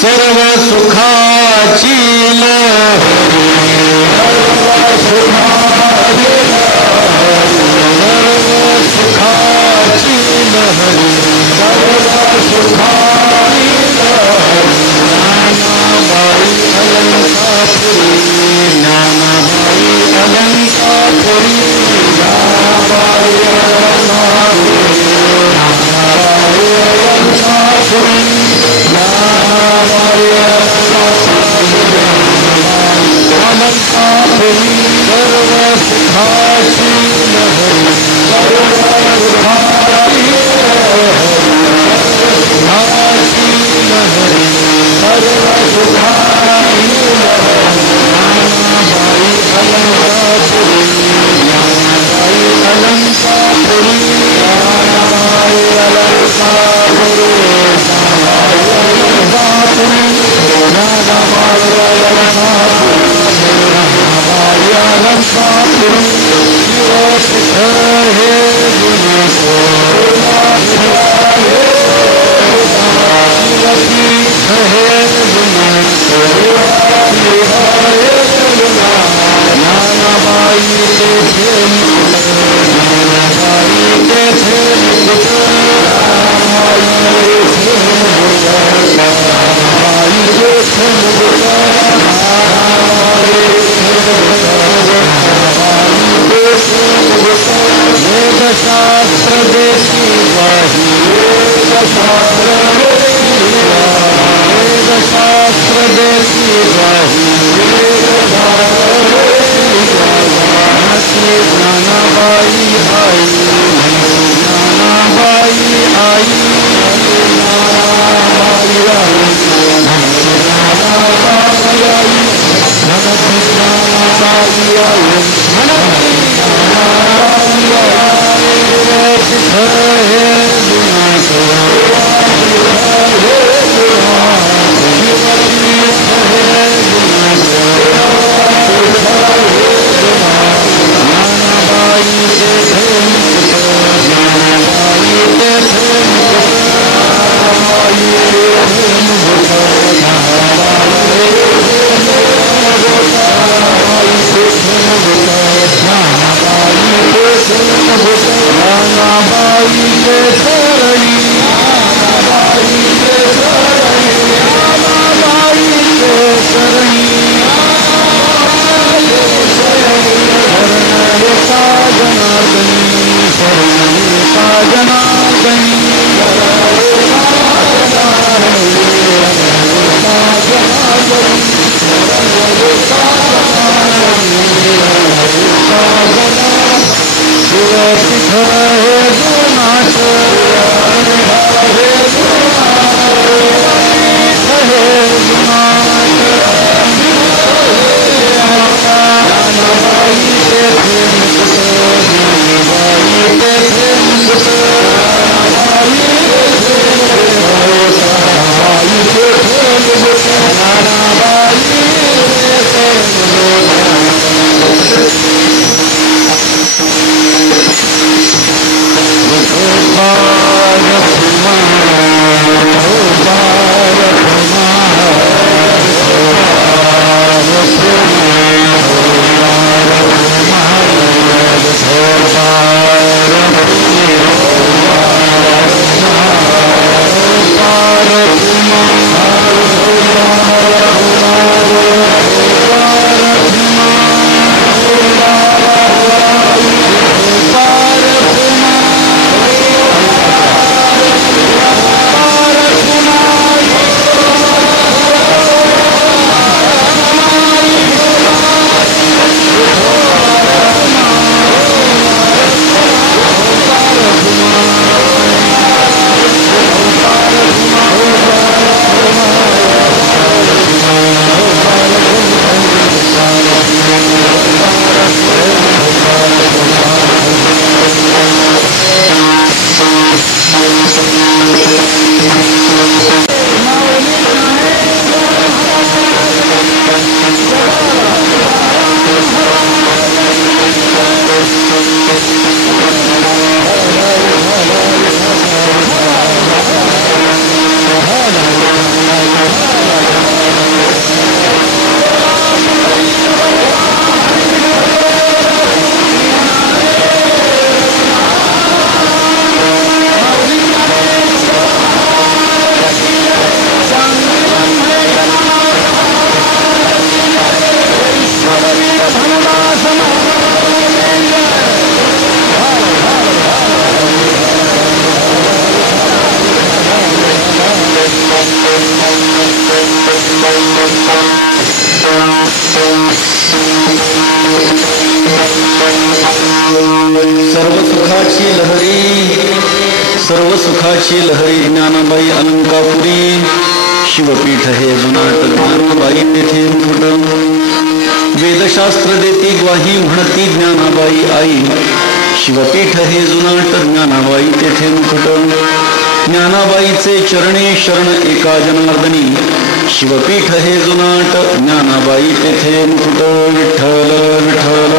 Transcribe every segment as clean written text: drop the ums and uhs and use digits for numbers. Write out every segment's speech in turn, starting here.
सर्व सुखाची लहरी, सर्व सुखाची लहरी, सर्व सुखाची लहरी, नानाबाई अलंकापुरी, नानाबाई अलंकापुरी, नानाबाई अलंकापुरी, नानाबाई अलंकापुरी, नानाबाई अलंकापुरी, सर्व सुखाची लहरी, सर्व सुखाची लहरी, सर्व सुखाची लहरी ज्ञानाबाई अलंकापुरी शिवपीठ हे जुनाट ज्ञानाबाई तेथे मुकुट वेदशास्त्र देती ग्वाही म्हणती ज्ञानाबाई आई शिवपीठ हे जुनाट ज्ञानाबाई तेथे मुकुट ज्ञानाबाईचे चरणी शरण एका जनार्दनी शिवपीठ हे जुनाट ज्ञानाबाई तेथे मुकुट विठ्ठल विठ्ठल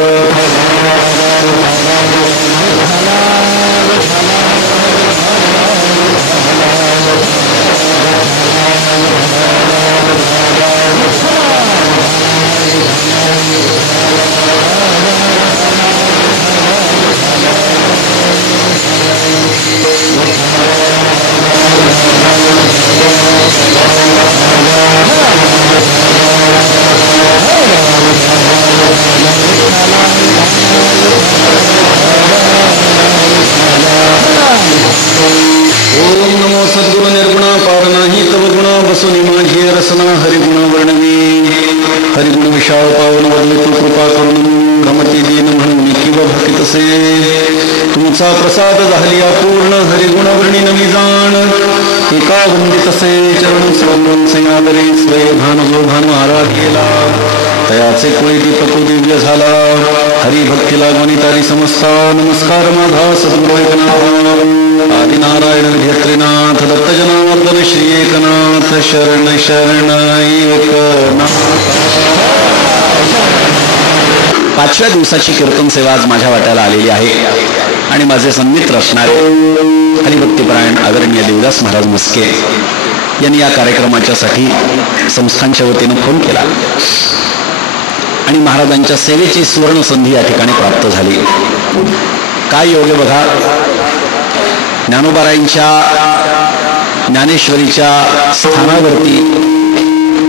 ओम नमो सद्गुरु निर्गुणा पार नाही तव गुणा बसुनी माझी रसना हरिगुण वर्णवी हरिगुण विशाळ पावन वदले तू कृपा करून रमती दीन म्हणून किंवा भक्तितसे तुमचा प्रसाद झाली अपूर्ण हरिगुण वर्णी नवी जाण एका वंदितसे चरण सर्वांचे आदरे स्वय भान जो भान आराध केला तयाचे कोळी दीपक दिव्य झाला हरिभक्ती लागवणी तारी समस्ता नमस्कार माझा सद्गुरु एकनाथ आदिनारायण विधेत्रीनाथ दत्त जनार्दन श्री एकनाथ शरण शरण एकनाथ. 5व्या दिवसाची कीर्तन सेवा आज माझ्या वाट्याला आलेली आहे आणि माझे सन्मित्र असणारे हरिभक्तीपरायण आदरणीय देवदास महाराज मस्के यांनी या कार्यक्रमाच्यासाठी संस्थांच्या वतीनं फोन केला आणि महाराजांच्या सेवेची सुवर्ण संधी या ठिकाणी प्राप्त झाली. काय योग बघा, ज्ञानोबारायांच्या ज्ञानेश्वरीच्या स्थानावरती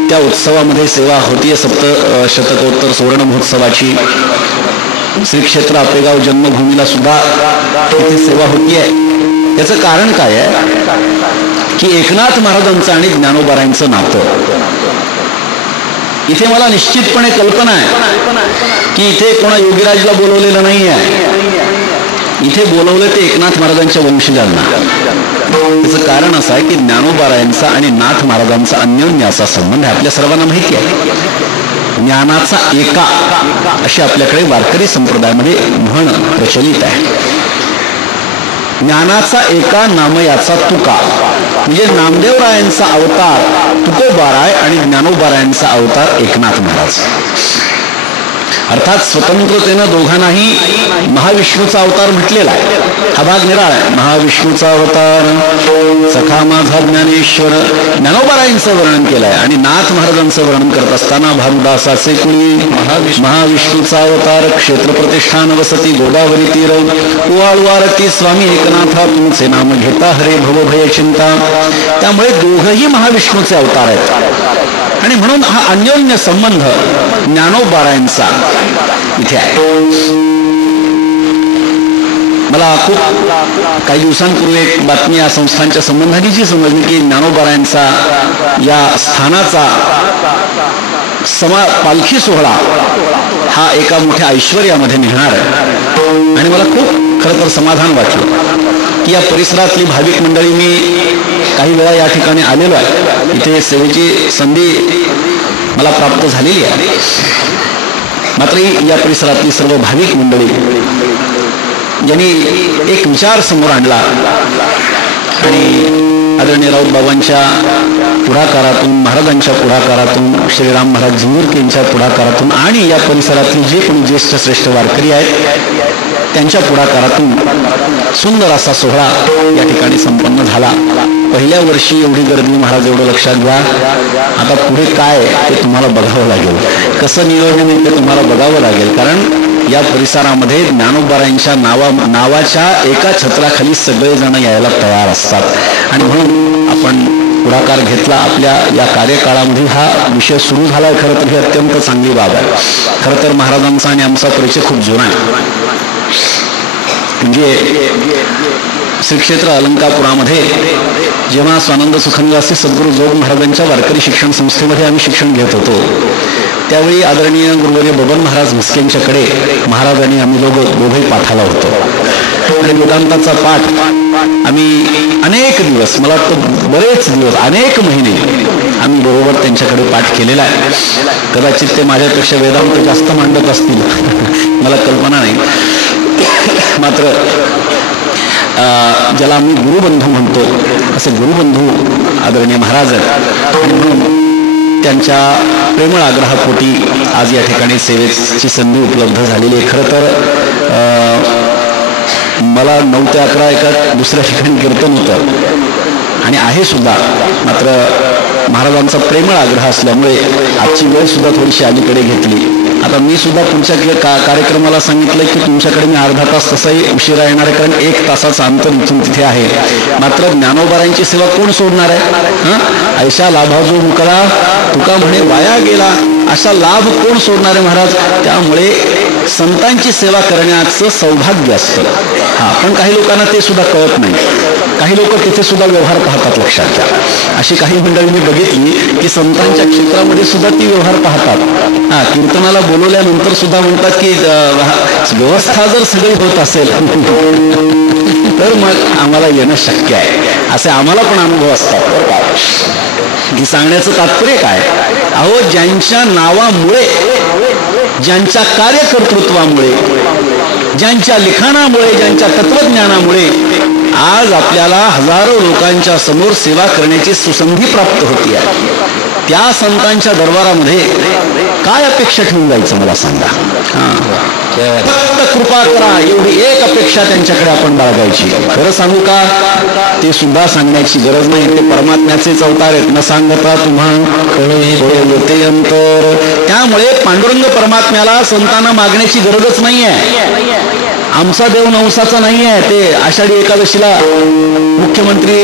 त्या उत्सवामध्ये सेवा होतीये. शतकोत्तर सुवर्ण महोत्सवाची श्री क्षेत्र आपेगाव जन्मभूमीला सुद्धा तिथे सेवा होतीये. याचं कारण काय आहे की एकनाथ महाराजांचं आणि ज्ञानोबारायांचं नातं. इथे मला निश्चितपणे कल्पना आहे की इथे कोणा योगीराजला बोलवलेलं नाही आहे, इथे बोलवले ते एकनाथ महाराजांच्या वंशजांना. त्याचं कारण असं आहे की ज्ञानोबारायांचा आणि नाथ महाराजांचा अन्योन्य असा संबंध आपल्या सर्वांना माहिती आहे. ज्ञानाचा एका अशी आपल्याकडे वारकरी संप्रदायामध्ये म्हण प्रचलित आहे. ज्ञानाचा एका नामयाचा तुका, म्हणजे नामदेवरायांचा अवतार तुकोबाराय आणि ज्ञानोबारायांचा अवतार एकनाथ महाराज. अर्थात स्वतंत्रतेनं दोघांनाही महाविष्णूचा अवतार म्हटलेला आहे. हा भाग निराळा आहे. महाविष्णूचा अवतार सखा माझा ज्ञानेश्वर ज्ञानोबारायांचं वर्णन केलं आहे आणि नाथ महाराजांचं वर्णन करत असताना भानुदासाचे कुळी महाविष्णूचा अवतार क्षेत्र प्रतिष्ठान वसती गोदावरी तीर वाळवारती स्वामी एकनाथा तुमचे नाम घेता हरे भवभय चिंता. त्यामुळे दोघंही महाविष्णूचे अवतार आहेत आणि म्हणून हा अन्योन्य संबंध ज्ञानोबारायांचा इथे आहे. मला खूप काही दिवसांपूर्वी एक बातमी या संस्थांच्या संबंधाने जी समजली की ज्ञानोबारायांचा या स्थानाचा पालखी सोहळा हा एका मोठ्या ऐश्वर्यामध्ये निघणार आहे आणि मला खूप खरं तर समाधान वाटलं की या परिसरातली भाविक मंडळी, मी काही वेळा या ठिकाणी आलेलो आहे, इथे सेवेची संधी मला प्राप्त झालेली आहे. मात्र या परिसरातली सर्व भाविक मंडळी यांनी एक विचार समोर आणला आणि आदरणीय राऊत बाबांच्या पुढाकारातून, महाराजांच्या पुढाकारातून, श्रीराम महाराज झिंगुर्के यांच्या पुढाकारातून आणि या परिसरातले जे कोणी ज्येष्ठ श्रेष्ठ वारकरी आहेत त्यांच्या पुढाकारातून सुंदर असा सोहळा या ठिकाणी संपन्न झाला. पहिल्या वर्षी एवढी गर्दी महाराज, एवढं लक्षात घ्या. आता पुढे काय ते तुम्हाला बघावं लागेल, कसं नियोजन आहे ते तुम्हाला बघावं लागेल. कारण या परिसरामध्ये ज्ञानोबारायांच्या नावाच्या एका छत्राखाली सगळेजण यायला तयार असतात आणि म्हणून आपण पुढाकार घेतला. आपल्या या कार्यकाळामध्ये हा विषय सुरू झाला आहे. खरं तर ही अत्यंत चांगली बाब आहे. खरं तर महाराजांचा आणि आमचा परिचय खूप जुना आहे. म्हणजे श्री क्षेत्र अलंकापुरामध्ये जेव्हा स्वानंद सुखनिवासी सद्गुरू जोग महाराजांच्या वारकरी शिक्षण संस्थेमध्ये आम्ही शिक्षण घेत होतो त्यावेळी आदरणीय गुरुवर्य बबन महाराज म्हस्केंच्याकडे महाराजांनी आम्ही दोघंही पाठाला होतो. आणि वेदांताचा पाठ आम्ही अनेक दिवस, मला वाटतं बरेच दिवस, अनेक महिने आम्ही बरोबर त्यांच्याकडे पाठ केलेला आहे. कदाचित ते माझ्यापेक्षा वेदांत जास्त मांडत असतील, मला कल्पना नाही. मात्र ज्याला आम्ही गुरुबंधू म्हणतो असे गुरुबंधू आदरणीय महाराज आहेत, आणि म्हणून त्यांच्या प्रेमळ आग्रहापोटी आज या ठिकाणी सेवेची संधी उपलब्ध झालेली आहे. खरं तर मला 9 ते 11 एका दुसऱ्या ठिकाणी कीर्तन होतं आणि आहे सुद्धा, मात्र महाराजांचा प्रेमळ आग्रह असल्यामुळे आजची वेळ सुद्धा थोडीशी अलीकडे घेतली. आता मी सुद्धा तुमच्या कार्यक्रमाला सांगितलं की तुमच्याकडे मी अर्धा तास तसाही उशिरा येणार आहे, कारण 1 तासाचं अंतर इथून तिथे आहे. मात्र ज्ञानोबारांची सेवा कोण सोडणार आहे? ऐशा लाभा जो मुकला तुका म्हणे वाया गेला, असा लाभ कोण सोडणार आहे महाराज? त्यामुळे संतांची सेवा करण्याचं सौभाग्य असतं. पण काही लोकांना ते सुद्धा कळत नाही. काही लोक तिथे सुद्धा व्यवहार पाहतात. लक्षात घ्या, अशी काही मंडळी मी बघितली की संतांच्या क्षेत्रामध्ये सुद्धा ती व्यवहार पाहतात. कीर्तनाला बोलवल्यानंतर सुद्धा म्हणतात की व्यवस्था जर सगळी होत असेल तर मग आम्हाला येणं शक्य आहे. असे आम्हाला पण अनुभव असतात. की सांगण्याचं तात्पर्य काय? अहो, ज्यांच्या नावामुळे, ज्यांच्या कार्यकर्तृत्वामुळे, ज्यांच्या लिखाणामुळे, ज्यांच्या तत्वज्ञानामुळे आज आपल्याला हजारो लोकांच्या समोर सेवा करण्याची सुसंधी प्राप्त होती आहे, त्या संतांच्या दरबारामध्ये काय अपेक्षा ठेवून जायचं मला सांगा? फक्त कृपा करा एवढी एक अपेक्षा त्यांच्याकडे आपण बाळगायची. खरं सांगू का, ते सुद्धा सांगण्याची गरज नाही. ते परमात्म्याचेच अवतार आहेत. न सांगता तुम्हा येते अंतर. त्यामुळे पांडुरंग परमात्म्याला संतांना मागण्याची गरजच नाही आहे. आमचा देव नवसाचा नाही आहे. ते आषाढी एकादशीला मुख्यमंत्री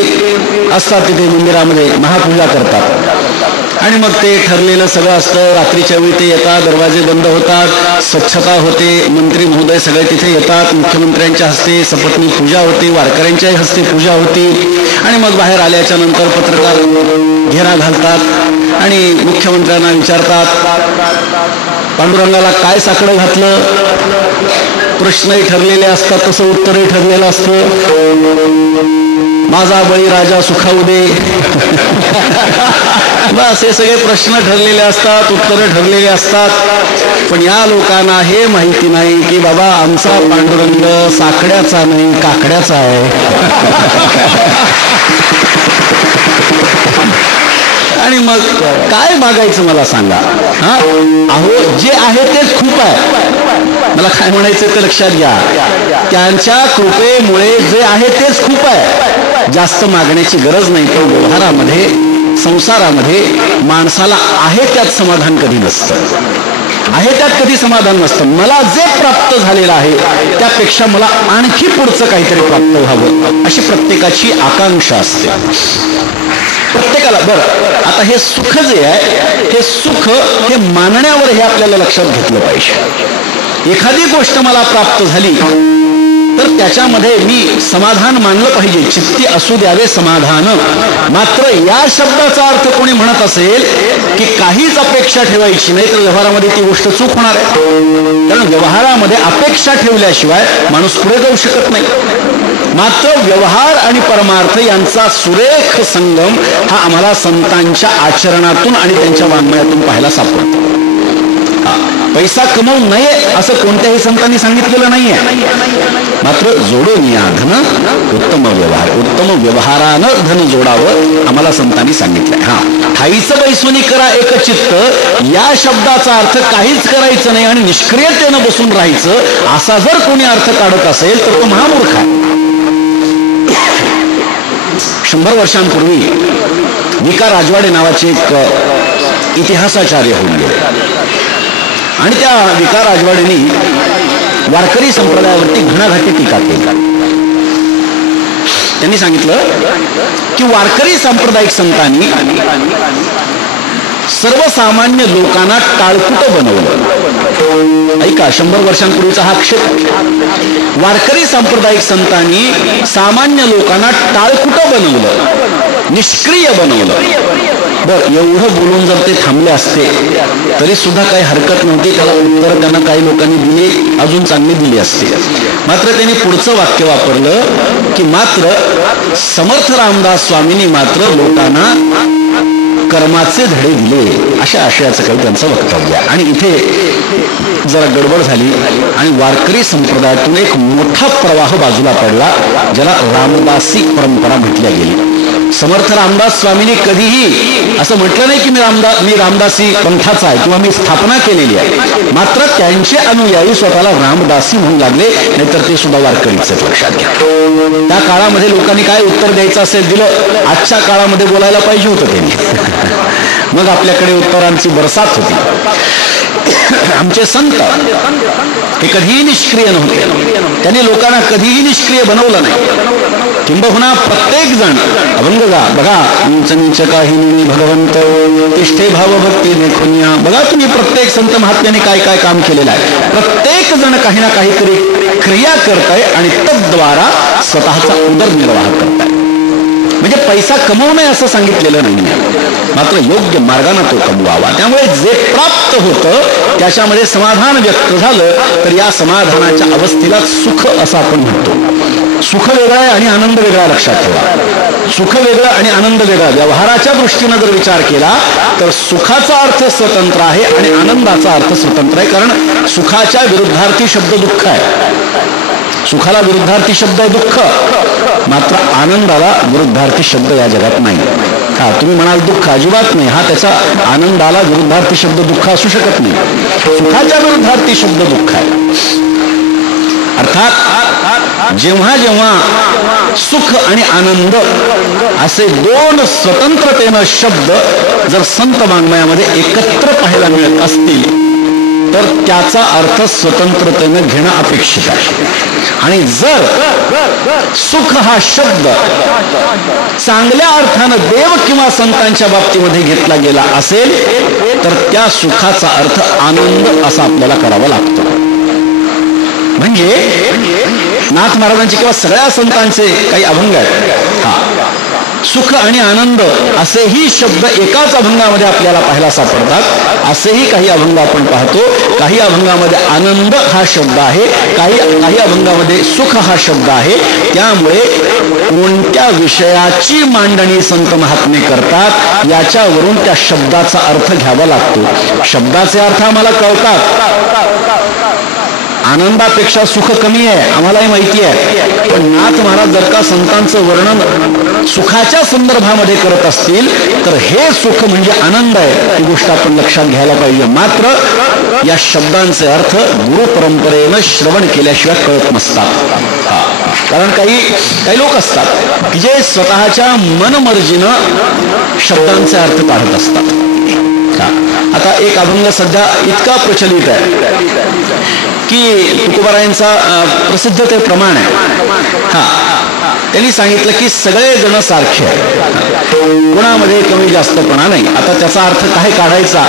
असतात तिथे मंदिरामध्ये, महापूजा करतात आणि मग ते ठरलेलं सगळं असतं. रात्रीच्या वेळी ते येतात, दरवाजे बंद होतात, स्वच्छता होते, मंत्री महोदय सगळे तिथे येतात, मुख्यमंत्र्यांच्या हस्ते सपत्नी पूजा होती, वारकऱ्यांच्याही हस्ते पूजा होती आणि मग बाहेर आल्याच्या नंतर पत्रकार घेरा घालतात आणि मुख्यमंत्र्यांना विचारतात पांडुरंगाला काय साकडं घातलं. प्रश्नही ठरलेले असतात, तसं उत्तरही ठरलेलं असतं. माझा बळीराजा सुखावू दे. बस हे सगळे प्रश्न ठरलेले असतात, उत्तरं ठरलेले असतात. पण या लोकांना हे माहिती नाही की बाबा आमचा पांडुरंग साकड्याचा नाही, काकड्याचा आहे. आणि मग काय मागायचं मला सांगा? अहो, जे आहे तेच खूप आहे. मला काय म्हणायचं ते लक्षात घ्या. त्यांच्या कृपेमुळे जे आहे तेच खूप आहे. जास्त मागण्याची गरज नाही. पण व्यवहारामध्ये, संसारामध्ये माणसाला आहे त्यात समाधान कधी नसतं. आहे त्यात कधी समाधान नसतं. मला जे प्राप्त झालेलं आहे त्यापेक्षा मला आणखी पुढचं काहीतरी प्राप्त व्हावं अशी प्रत्येकाची आकांक्षा असते प्रत्येकाला. बरं, आता हे सुख जे आहे, हे सुख हे मानण्यावर हे आपल्याला लक्षात घेतलं पाहिजे. एखादी गोष्ट मला प्राप्त झाली तर त्याच्यामध्ये मी समाधान मानलं पाहिजे. चित्ती असू द्यावे समाधान. मात्र या शब्दाचा अर्थ कोणी म्हणत असेल की काहीच अपेक्षा ठेवायची नाही तर व्यवहारामध्ये ती गोष्ट चूक होणार आहे. कारण व्यवहारामध्ये अपेक्षा ठेवल्याशिवाय माणूस पुढे जाऊ शकत नाही. मात्र व्यवहार आणि परमार्थ यांचा सुरेख संगम हा आम्हाला संतांच्या आचरणातून आणि त्यांच्या वाङ्मयातून पाहायला सापडतो. पैसा कमवू नये असं कोणत्याही संतांनी सांगितलेलं नाहीये. मात्र जोडून या धन उत्तम व्यवहार, उत्तम व्यवहारानं धन जोडावं आम्हाला संतांनी सांगितलंय. ठाईच बैसुनी करा एक चित्त या शब्दाचा अर्थ काहीच करायचं नाही आणि निष्क्रियतेनं बसून राहायचं असा जर कोणी अर्थ काढत असेल तर तो महामूर्ख आहे. 100 वर्षांपूर्वी विका राजवाडे नावाचे एक इतिहासाचार्य होऊन गेले आणि त्या विका राजवाडेंनी वारकरी संप्रदायावरती घणाघाती टीका केली. त्यांनी सांगितलं की वारकरी सांप्रदायिक संतांनी सर्वसामान्य लोकांना टाळकुटं बनवलं. ऐका, 100 वर्षांपूर्वीचा हा क्षेत्र. वारकरी सांप्रदायिक संतांनी सामान्य लोकांना टाळकुटं बनवलं, निष्क्रिय बनवलं. बर एवढं बोलून जर ते थांबले असते तरी सुद्धा काही हरकत नव्हती, त्याला उत्तर त्यांना काही लोकांनी दिली, अजून चांगली दिली असते. मात्र त्यांनी पुढचं वाक्य वापरलं की मात्र समर्थ रामदास स्वामींनी मात्र लोकांना कर्माचे धडे दिले, अशा आशयाचं काही त्यांचं वक्तव्य आहे. आणि इथे जरा गडबड झाली आणि वारकरी संप्रदायातून एक मोठा प्रवाह बाजूला पडला, ज्याला रामदासी परंपरा म्हटल्या गेली. समर्थ रामदास स्वामींनी कधीही असं म्हटलं नाही की मी रामदासी पंथाचा आहे किंवा मी स्थापना केलेली आहे, मात्र त्यांचे अनुयायी स्वतःला रामदासी म्हणू लागले, नाहीतर ते सुद्धा वारकरीच लक्षात घ्या. त्या काळामध्ये लोकांनी काय उत्तर द्यायचं असेल दिलं, आजच्या काळामध्ये बोलायला पाहिजे होतं त्यांनी, मग आपल्याकडे उत्तरांची बरसात होती. आमचे संत हे कधीही निष्क्रिय नव्हते, त्यांनी लोकांना कधीही निष्क्रिय बनवलं नाही. किंबहुना प्रत्येक जण अभंग बघा, नीच नीच काही भगवंत तिष्ठे भाव भक्ती देखुनिया. बघा तुम्ही प्रत्येक संत महात्म्याने काय काय काम केलेलं आहे. प्रत्येक जण काही ना काहीतरी क्रिया करताय आणि तद्वारा स्वतःचा उदरनिर्वाह करताय. म्हणजे पैसा कमवू नये असं सांगितलेलं नाही, मात्र योग्य मार्गाने तो कमवावा. त्यामुळे जे प्राप्त होतं त्याच्यामध्ये समाधान व्यक्त झालं तर या समाधानाच्या अवस्थेला सुख असं आपण म्हणतो. सुख वेगळं आहे आणि आनंद वेगळा, लक्षात ठेवा. सुख वेगळं आणि आनंद वेगळा. व्यवहाराच्या दृष्टीनं जर विचार केला तर सुखाचा अर्थ स्वतंत्र आहे आणि आनंदाचा अर्थ स्वतंत्र आहे. कारण सुखाच्या विरुद्धार्थी शब्द दुःख आहे, सुखाला विरुद्धार्थी शब्द आहे दुःख, मात्र आनंदाला विरुद्धार्थी शब्द या जगात नाही. हा तुम्ही म्हणाल दुःख, अजिबात नाही, हा त्याचा आनंदाला विरुद्धार्थी शब्द दुःख असू शकत नाही. सुखाच्या विरुद्धार्थी शब्द दुःख आहे. अर्थात जेव्हा जेव्हा सुख आणि आनंद असे दोन स्वतंत्रतेनं शब्द जर संत वाङ्मयामध्ये एकत्र पाहायला मिळत असतील तर त्याचा अर्थ स्वतंत्रतेनं घेणं अपेक्षित आहे. आणि जर सुख हा शब्द चांगल्या अर्थानं देव किंवा संतांच्या बाबतीमध्ये घेतला गेला असेल तर त्या सुखाचा अर्थ आनंद असा आपल्याला करावा लागतो. म्हणजे नाथ महाराजांचे किंवा सगळ्या संतांचे काही अभंग आहेत, हा सुख आणि आनंद असेही शब्द एकाच अभंगामध्ये आपल्याला पाहायला सापडतात. असेही काही अभंग आपण पाहतो. काही अभंगामध्ये आनंद हा शब्द आहे, काही अभंगामध्ये सुख हा शब्द आहे. त्यामुळे कोणत्या विषयाची मांडणी संत महात्मे करतात याच्यावरून त्या शब्दाचा अर्थ घ्यावा लागतो. शब्दाचे अर्थ आम्हाला कळतात, आनंदापेक्षा सुख कमी आहे आम्हालाही माहिती आहे, पण नाथ महाराज जर का संतांचं वर्णन सुखाच्या संदर्भामध्ये करत असतील तर हे सुख म्हणजे आनंद आहे, ही गोष्ट आपण लक्षात घ्यायला पाहिजे. मात्र या शब्दांचे अर्थ गुरु परंपरेनं श्रवण केल्याशिवाय कळत नसतात. कारण काही लोक असतात की जे स्वतःच्या मनमर्जीनं शब्दांचे अर्थ काढत असतात. आता एक अभंग सध्या इतका प्रचलित आहे की तुकोबारायांचा प्रसिद्ध ते प्रमाण आहे. त्यांनी सांगितलं की सगळे जण सारखे आहेत, कोणामध्ये कमी जास्तपणा नाही. आता त्याचा अर्थ काय काढायचा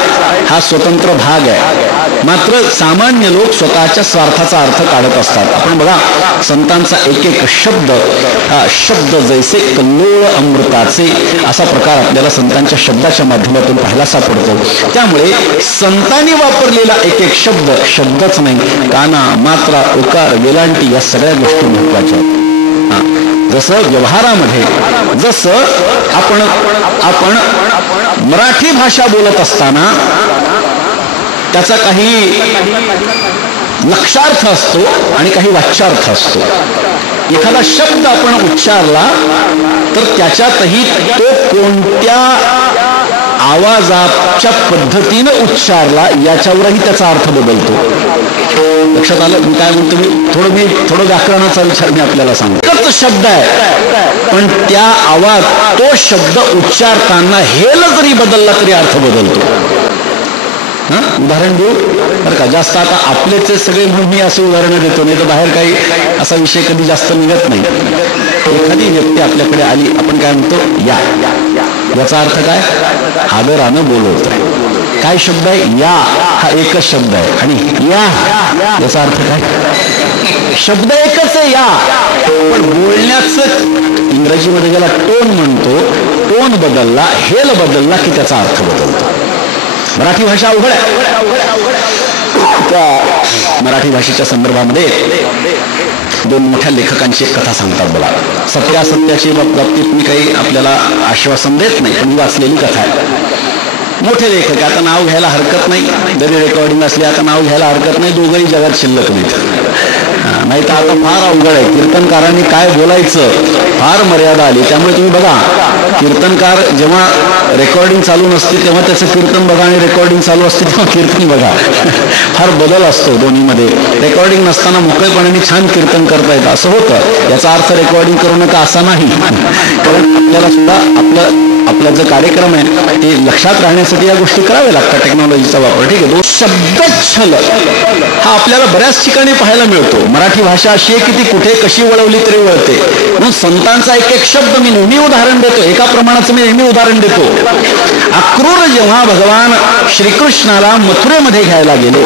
हा स्वतंत्र भाग आहे, मात्र सामान्य लोक स्वतःच्या स्वार्थाचा अर्थ काढत असतात. आपण बघा संतांचा एक एक शब्द जैसे कल्लोळ अमृताचे असा प्रकार आपल्याला संतांच्या शब्दाच्या माध्यमातून पाहायला सापडतो. त्यामुळे संतांनी वापरलेला एक एक शब्दच नाही, काना मात्रा उकार वेलांटी या सगळ्या गोष्टी महत्वाच्या आहेत. जसं व्यवहारामध्ये जसं आपण मराठी भाषा बोलत असताना त्याचा काही लक्षार्थ असतो आणि काही वाच्यार्थ असतो. एखादा शब्द आपण उच्चारला तर त्याच्यातही तो कोणत्या आवाजाच्या पद्धतीनं उच्चारला याच्यावरही त्याचा अर्थ बदलतो. लक्षात आलं मी काय म्हणतो? मी थोडं व्याकरणाचा विचार मी आपल्याला सांगतो. एकच शब्द आहे पण त्या आवाज तो शब्द उच्चारताना हेल जरी बदलला तरी अर्थ बदलतो. उदाहरण देऊ बरं का? जास्त आता आपलेच सगळे म्हणून मी असे उदाहरणं देतो, नाही तर बाहेर काही असा विषय कधी जास्त निघत नाही. एखादी व्यक्ती आपल्याकडे आली, आपण काय म्हणतो? या. याचा अर्थ काय? आदरानं बोलवतोय. काय शब्द आहे? या हा एकच शब्द आहे. आणि या याचा अर्थ काय? शब्द एकच आहे या, पण बोलण्याचं इंग्रजीमध्ये ज्याला टोन म्हणतो टोन बदलला, हेल बदलला की त्याचा अर्थ बदलतो. मराठी भाषा अवघड आहे. त्या मराठी भाषेच्या संदर्भामध्ये दोन मोठ्या लेखकांची एक कथा सांगतात मला. सत्यासत्याची बाबतीत मी काही आपल्याला आश्वासन देत नाही, पण वाचलेली कथा आहे. मोठे लेखक, आता नाव घ्यायला हरकत नाही, जरी रेकॉर्डिंग असले आता नाव घ्यायला हरकत नाही, दोघंही जगात शिल्लक नाही तर आता फार अवघड आहे. कीर्तनकारांनी काय बोलायचं फार मर्यादा आली. त्यामुळे तुम्ही बघा, कीर्तनकार जेव्हा रेकॉर्डिंग चालू नसते तेव्हा त्याचं कीर्तन बघा, आणि रेकॉर्डिंग चालू असते तेव्हा कीर्तन बघा. फार बदल असतो दोन्हीमध्ये. रेकॉर्डिंग नसताना मोकळेपणाने छान कीर्तन करता येतं असं होतं. याचा अर्थ रेकॉर्डिंग करू नका असा नाही, कारण आपल्याला सुद्धा आपला जो कार्यक्रम आहे ते लक्षात राहण्यासाठी या गोष्टी कराव्या लागतात, टेक्नॉलॉजीचा वापर. ठीक आहे. शब्दच्छल हा आपल्याला बऱ्याच ठिकाणी पाहायला मिळतो. मराठी भाषा अशी आहे की ती कुठे कशी वळवली तरी वळते. म्हणून संतांचा एक एक शब्द मी नेहमी उदाहरण देतो, एका प्रमाणाचं मी नेहमी उदाहरण देतो. अक्रूर जेव्हा भगवान श्रीकृष्णाला मथुरेमध्ये घ्यायला गेले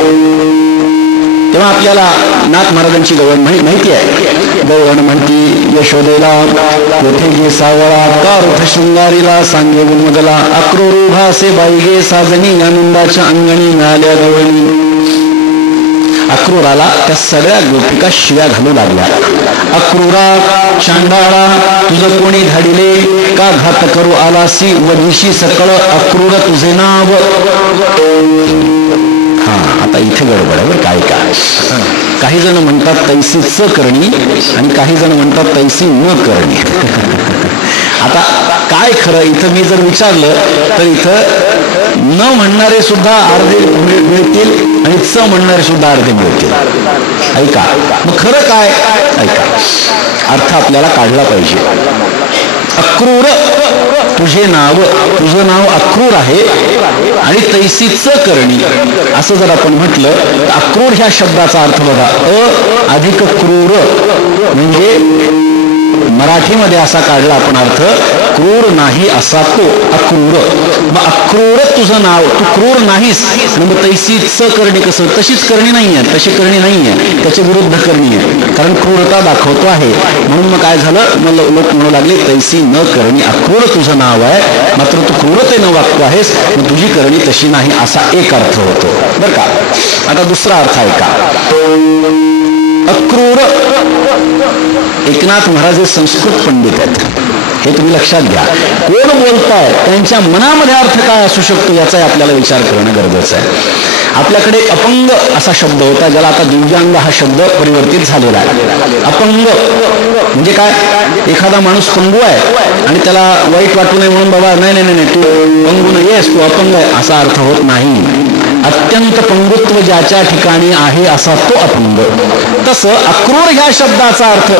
तेव्हा आपल्याला नाथ महाराजांची गवळण माहिती आहे. गवळण म्हणती यशोदेला कोठे गे सावळा का रथ शृंगारीला सांगे उन्मगला अक्रूर भासे बाई गे साजनी आनंदाच्या अंगणी मिळाल्या गवळणी. अक्रूराला त्या सगळ्या गोपिका शिव्या घालू लागल्या. अक्रूरा चांडाळा तुझं कोणी धाडिले का घात करू आलासी वधीशी सकळ अक्रूर तुझे नाव. आता इथे गडबड आहे बरं. काय काही जण म्हणतात तैसीच करणी आणि काही जण म्हणतात तैसी न करणी. आता काय खरं इथं मी जर विचारलं तर इथं न म्हणणारे सुद्धा अर्धे मिळतील आणि च म्हणणारे सुद्धा अर्धे मिळतील. ऐका मग खरं काय, ऐका अर्थ आपल्याला काढला पाहिजे. अक्रूर तुझे नाव, तुझं नाव अक्रूर आहे आणि तैसीच करणी असं जर आपण म्हटलं तर अक्रूर ह्या शब्दाचा अर्थ बघा, अधिक क्रूर म्हणजे मराठीमध्ये असा काढला आपण अर्थ, क्रूर नाही असा तो अक्रूर. मग अक्रूर तुझं नाव, तू क्रूर नाहीस. आणि मग तैसीच करणी कसं, तशीच करणी नाही आहे, तशी करणी नाही आहे, त्याच्या विरुद्ध करणी आहे, कारण क्रूरता दाखवतो आहे. म्हणून मग काय झालं, मग लोक म्हणू लागले तैसी न करणी. अक्रूर तुझं नाव आहे मात्र तू क्रूरतेनं वागतो आहेस, मग तुझी करणी तशी नाही असा एक अर्थ होतो बरं का. आता दुसरा अर्थ आहे का, अक्रूर. एकनाथ महाराज हे संस्कृत पंडित आहेत, हे तुम्ही लक्षात घ्या. कोण बोलताय त्यांच्या मनामध्ये अर्थ काय असू शकतो याचा आपल्याला विचार करणं गरजेचं आहे. आपल्याकडे अपंग असा शब्द होता, ज्याला आता दिव्यांग हा शब्द परिवर्तित झालेला आहे. अपंग म्हणजे काय, एखादा माणूस पंगू आहे आणि त्याला वाईट वाटू नये म्हणून बाबा नाही नाही तू पंगू नाहीयेस, तू अपंग आहे असा अर्थ होत नाही. अत्यंत पंगुत्व ज्याच्या ठिकाणी आहे असा तो अपंग. तसं अक्रूर ह्या शब्दाचा अर्थ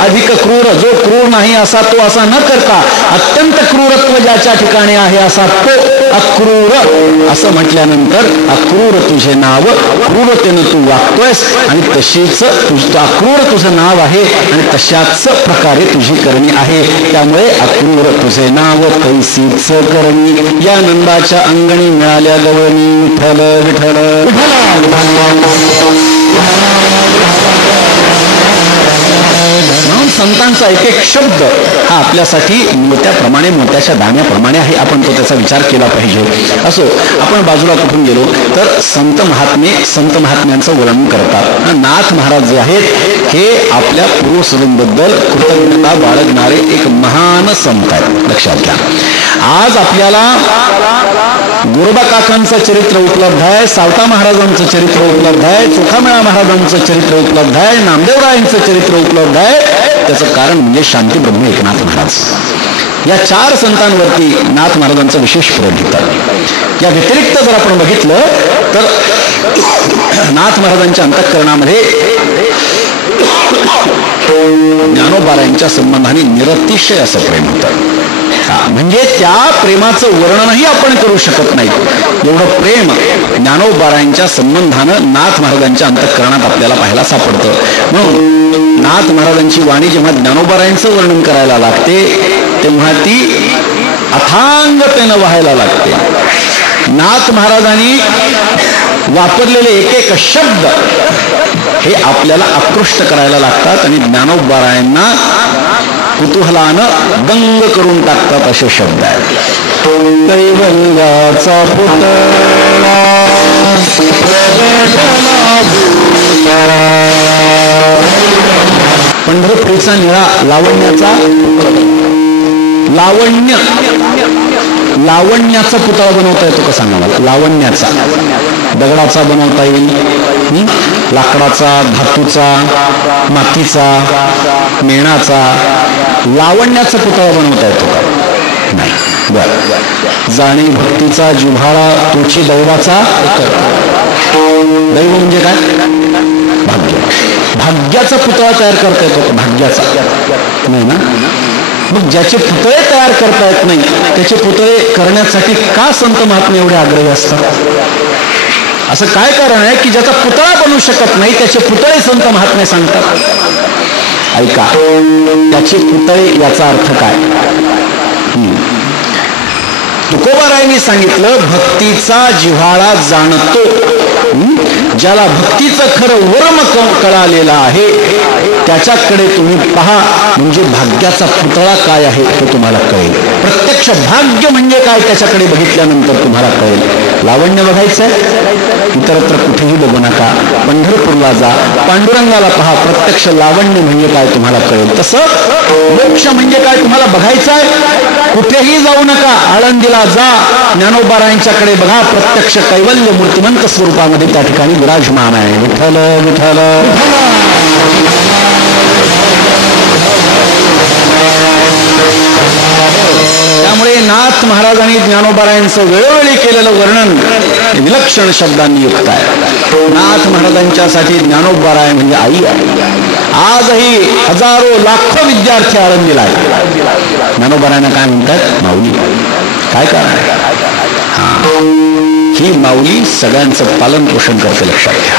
अधिक क्रूर, जो क्रूर नाही असा तो असा न करता अत्यंत क्रूरत्व ज्याच्या ठिकाणी आहे असा तो अक्रूर असं म्हटल्यानंतर अक्रूर तुझे नाव, क्रूरतेनं तू वागतोयस आणि तशीच अक्रूर तुझं नाव आहे आणि तशाच प्रकारे तुझी करणी आहे. त्यामुळे अक्रूर तुझे नाव तैसीच करणी या नंदाच्या अंगणी मिळाल्या गवळणी. विठ्ठल विठ्ठल म्हणून संतांचा एक एक शब्द हा आपल्यासाठी मोत्याप्रमाणे, मोत्याच्या दाण्याप्रमाणे आहे. आपण तो त्याचा विचार केला पाहिजे. असो, आपण बाजूला कुठून गेलो तर संत महात्म्यांचं वर्णन करतात. नाथ महाराज जे आहेत हे आपल्या पूर्वसुरींबद्दल कृतज्ञता बाळगणारे एक महान संत आहेत, लक्षात घ्या. आज आपल्याला गोरोबा काकांचं चरित्र उपलब्ध आहे, सावता महाराजांचं चरित्र उपलब्ध आहे, चोखामेळा महाराजांचं चरित्र उपलब्ध आहे, नामदेवरायांचं चरित्र उपलब्ध आहे. त्याचं कारण म्हणजे शांती ब्रह्म एकनाथ महाराज. या 4 संतांवरती नाथ महाराजांचं विशेष प्रेम होतं. या व्यतिरिक्त जर आपण बघितलं तर नाथ महाराजांच्या अंतःकरणामध्ये ज्ञानोबारायांच्या संबंधाने निरतिशय असं प्रेम होतं. म्हणजे त्या प्रेमाचं वर्णनही आपण करू शकत नाही, एवढं प्रेम ज्ञानोबारायांच्या संबंधानं नाथ महाराजांच्या अंतःकरणात आपल्याला पाहायला सापडतं. म्हणून नाथ महाराजांची वाणी जेव्हा ज्ञानोबारायांचं वर्णन करायला लागते तेव्हा ती अथांगतेनं व्हायला लागते. नाथ महाराजांनी वापरलेले एक एक शब्द हे आपल्याला आकृष्ट करायला लागतात आणि ज्ञानोबारायांना कुतूहलानं दंग करून टाकतात असे शब्द आहेत. कैवल्याचा पुतळा पंढरपुरीचा निळा लावण्याचा लावण्याचा पुतळा बनवता येतो का सांगा मला? लावण्याचा दगडाचा बनवता येईल, लाकडाचा, धातूचा, मातीचा, मेणाचा. लावण्याचा पुतळा बनवता येतो का? नाही. बर. जाणे भक्तीचा जिव्हाळा तुझी दैवाचा. दैव म्हणजे काय? भाग्य. भाग्याचा पुतळा तयार करता येतो का? भाग्याचा नाही ना. मग ज्याचे पुतळे तयार करता येत नाही त्याचे पुतळे करण्यासाठी का संत महात्मे एवढे आग्रही असतात? असं काय कारण आहे की ज्याचा पुतळा बनवू शकत नाही त्याचे पुतळे संत महात्मे सांगतात? ऐका, त्याचे पुतळे याचा अर्थ काय? तुकोबारायांनी सांगितलं, भक्तीचा जिव्हाळा जाणतो, ज्याला भक्तीचं खरं वर्म कळालेलं आहे त्याच्याकडे तुम्ही पहा, म्हणजे भाग्याचा पुतळा काय आहे ते तुम्हाला कळेल. प्रत्यक्ष भाग्य म्हणजे काय त्याच्याकडे बघितल्यानंतर तुम्हाला कळेल. लावण्य बघायचंय, इतरत्र कुठेही बघू नका, पंढरपूरला जा, पांडुरंगाला पहा, प्रत्यक्ष लावण्य म्हणजे काय तुम्हाला कळेल. तसं मोक्ष म्हणजे काय तुम्हाला बघायचं आहे, कुठेही जाऊ नका, आळंदीला जा, ज्ञानोबारायांच्याकडे बघा, प्रत्यक्ष कैवल्य मूर्तिमंत स्वरूपामध्ये त्या ठिकाणी विराजमान आहे. विठ्ठल विठ्ठल. त्यामुळे नाथ महाराजांनी ज्ञानोबारायांचं वेळोवेळी केलेलं वर्णन विलक्षण शब्दांनी युक्त आहे. नाथ महाराजांच्यासाठी ज्ञानोबाराय म्हणजे आई आहे. आजही हजारो लाखो विद्यार्थी आळंदीला आहेत. ज्ञानोबारायांना काय म्हणतात? माऊली. काय कारण आहे? ही माऊली सगळ्यांचं पालन पोषण करते, लक्षात घ्या.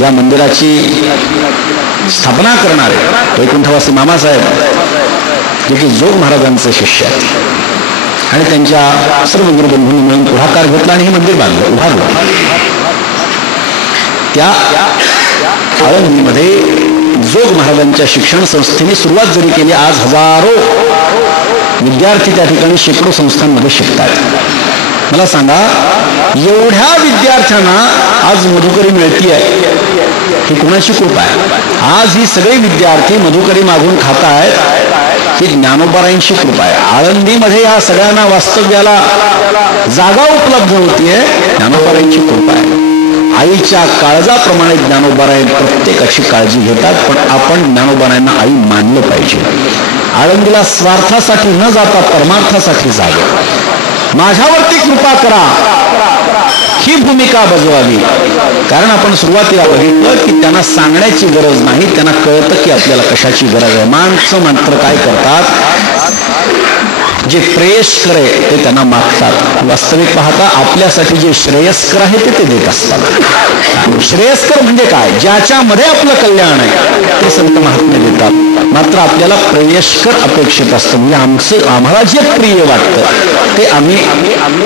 या मंदिराची स्थापना करणारे वैकुंठवासी मामासाहेब, जे की जोग महाराजांचे शिष्य आहेत, आणि त्यांच्या सर्व गुरुबंधूंनी मिळून पुढाकार घेतला आणि हे मंदिर बांधलं, उभारलं. त्या आळंदीमध्ये जोग महाराजांच्या शिक्षण संस्थेने सुरुवात जरी केली, आज हजारो विद्यार्थी त्या ठिकाणी शेकडो संस्थांमध्ये शिकतात. मला सांगा, एवढ्या विद्यार्थ्यांना आज मधुकरी मिळती आहे, ही कोणाची कृपा आहे? आज ही सगळी विद्यार्थी मधुकरी मागून खात आहेत, ही ज्ञानोबारायांची कृपा आहे. आळंदीमध्ये या सगळ्यांना वास्तव्याला जागा उपलब्ध होतीये, ज्ञानोबारायांची कृपा आहे. आईच्या काळजाप्रमाणे ज्ञानोबाराय प्रत्येकाची काळजी घेतात, पण आपण ज्ञानोबारायांना आई मानलं पाहिजे. आळंदीला स्वार्थासाठी न जाता परमार्थासाठी जावं. माझ्यावरती कृपा करा ही भूमिका बजवावी. कारण आपण सुरुवातीला बघितलं की त्यांना सांगण्याची गरज नाही, त्यांना कळतं की आपल्याला कशाची गरज आहे. माणसं मात्र काय करतात, जे प्रेयस्कर आहे ते त्यांना मागतात. वास्तविक पाहता आपल्यासाठी जे श्रेयस्कर आहे ते देत असतात. श्रेयस्कर म्हणजे काय? ज्याच्यामध्ये आपलं कल्याण आहे ते संत महात्मे देतात. मात्र आपल्याला प्रेयस्कर अपेक्षित असतं, म्हणजे आम्हाला जे प्रिय वाटतं ते आम्ही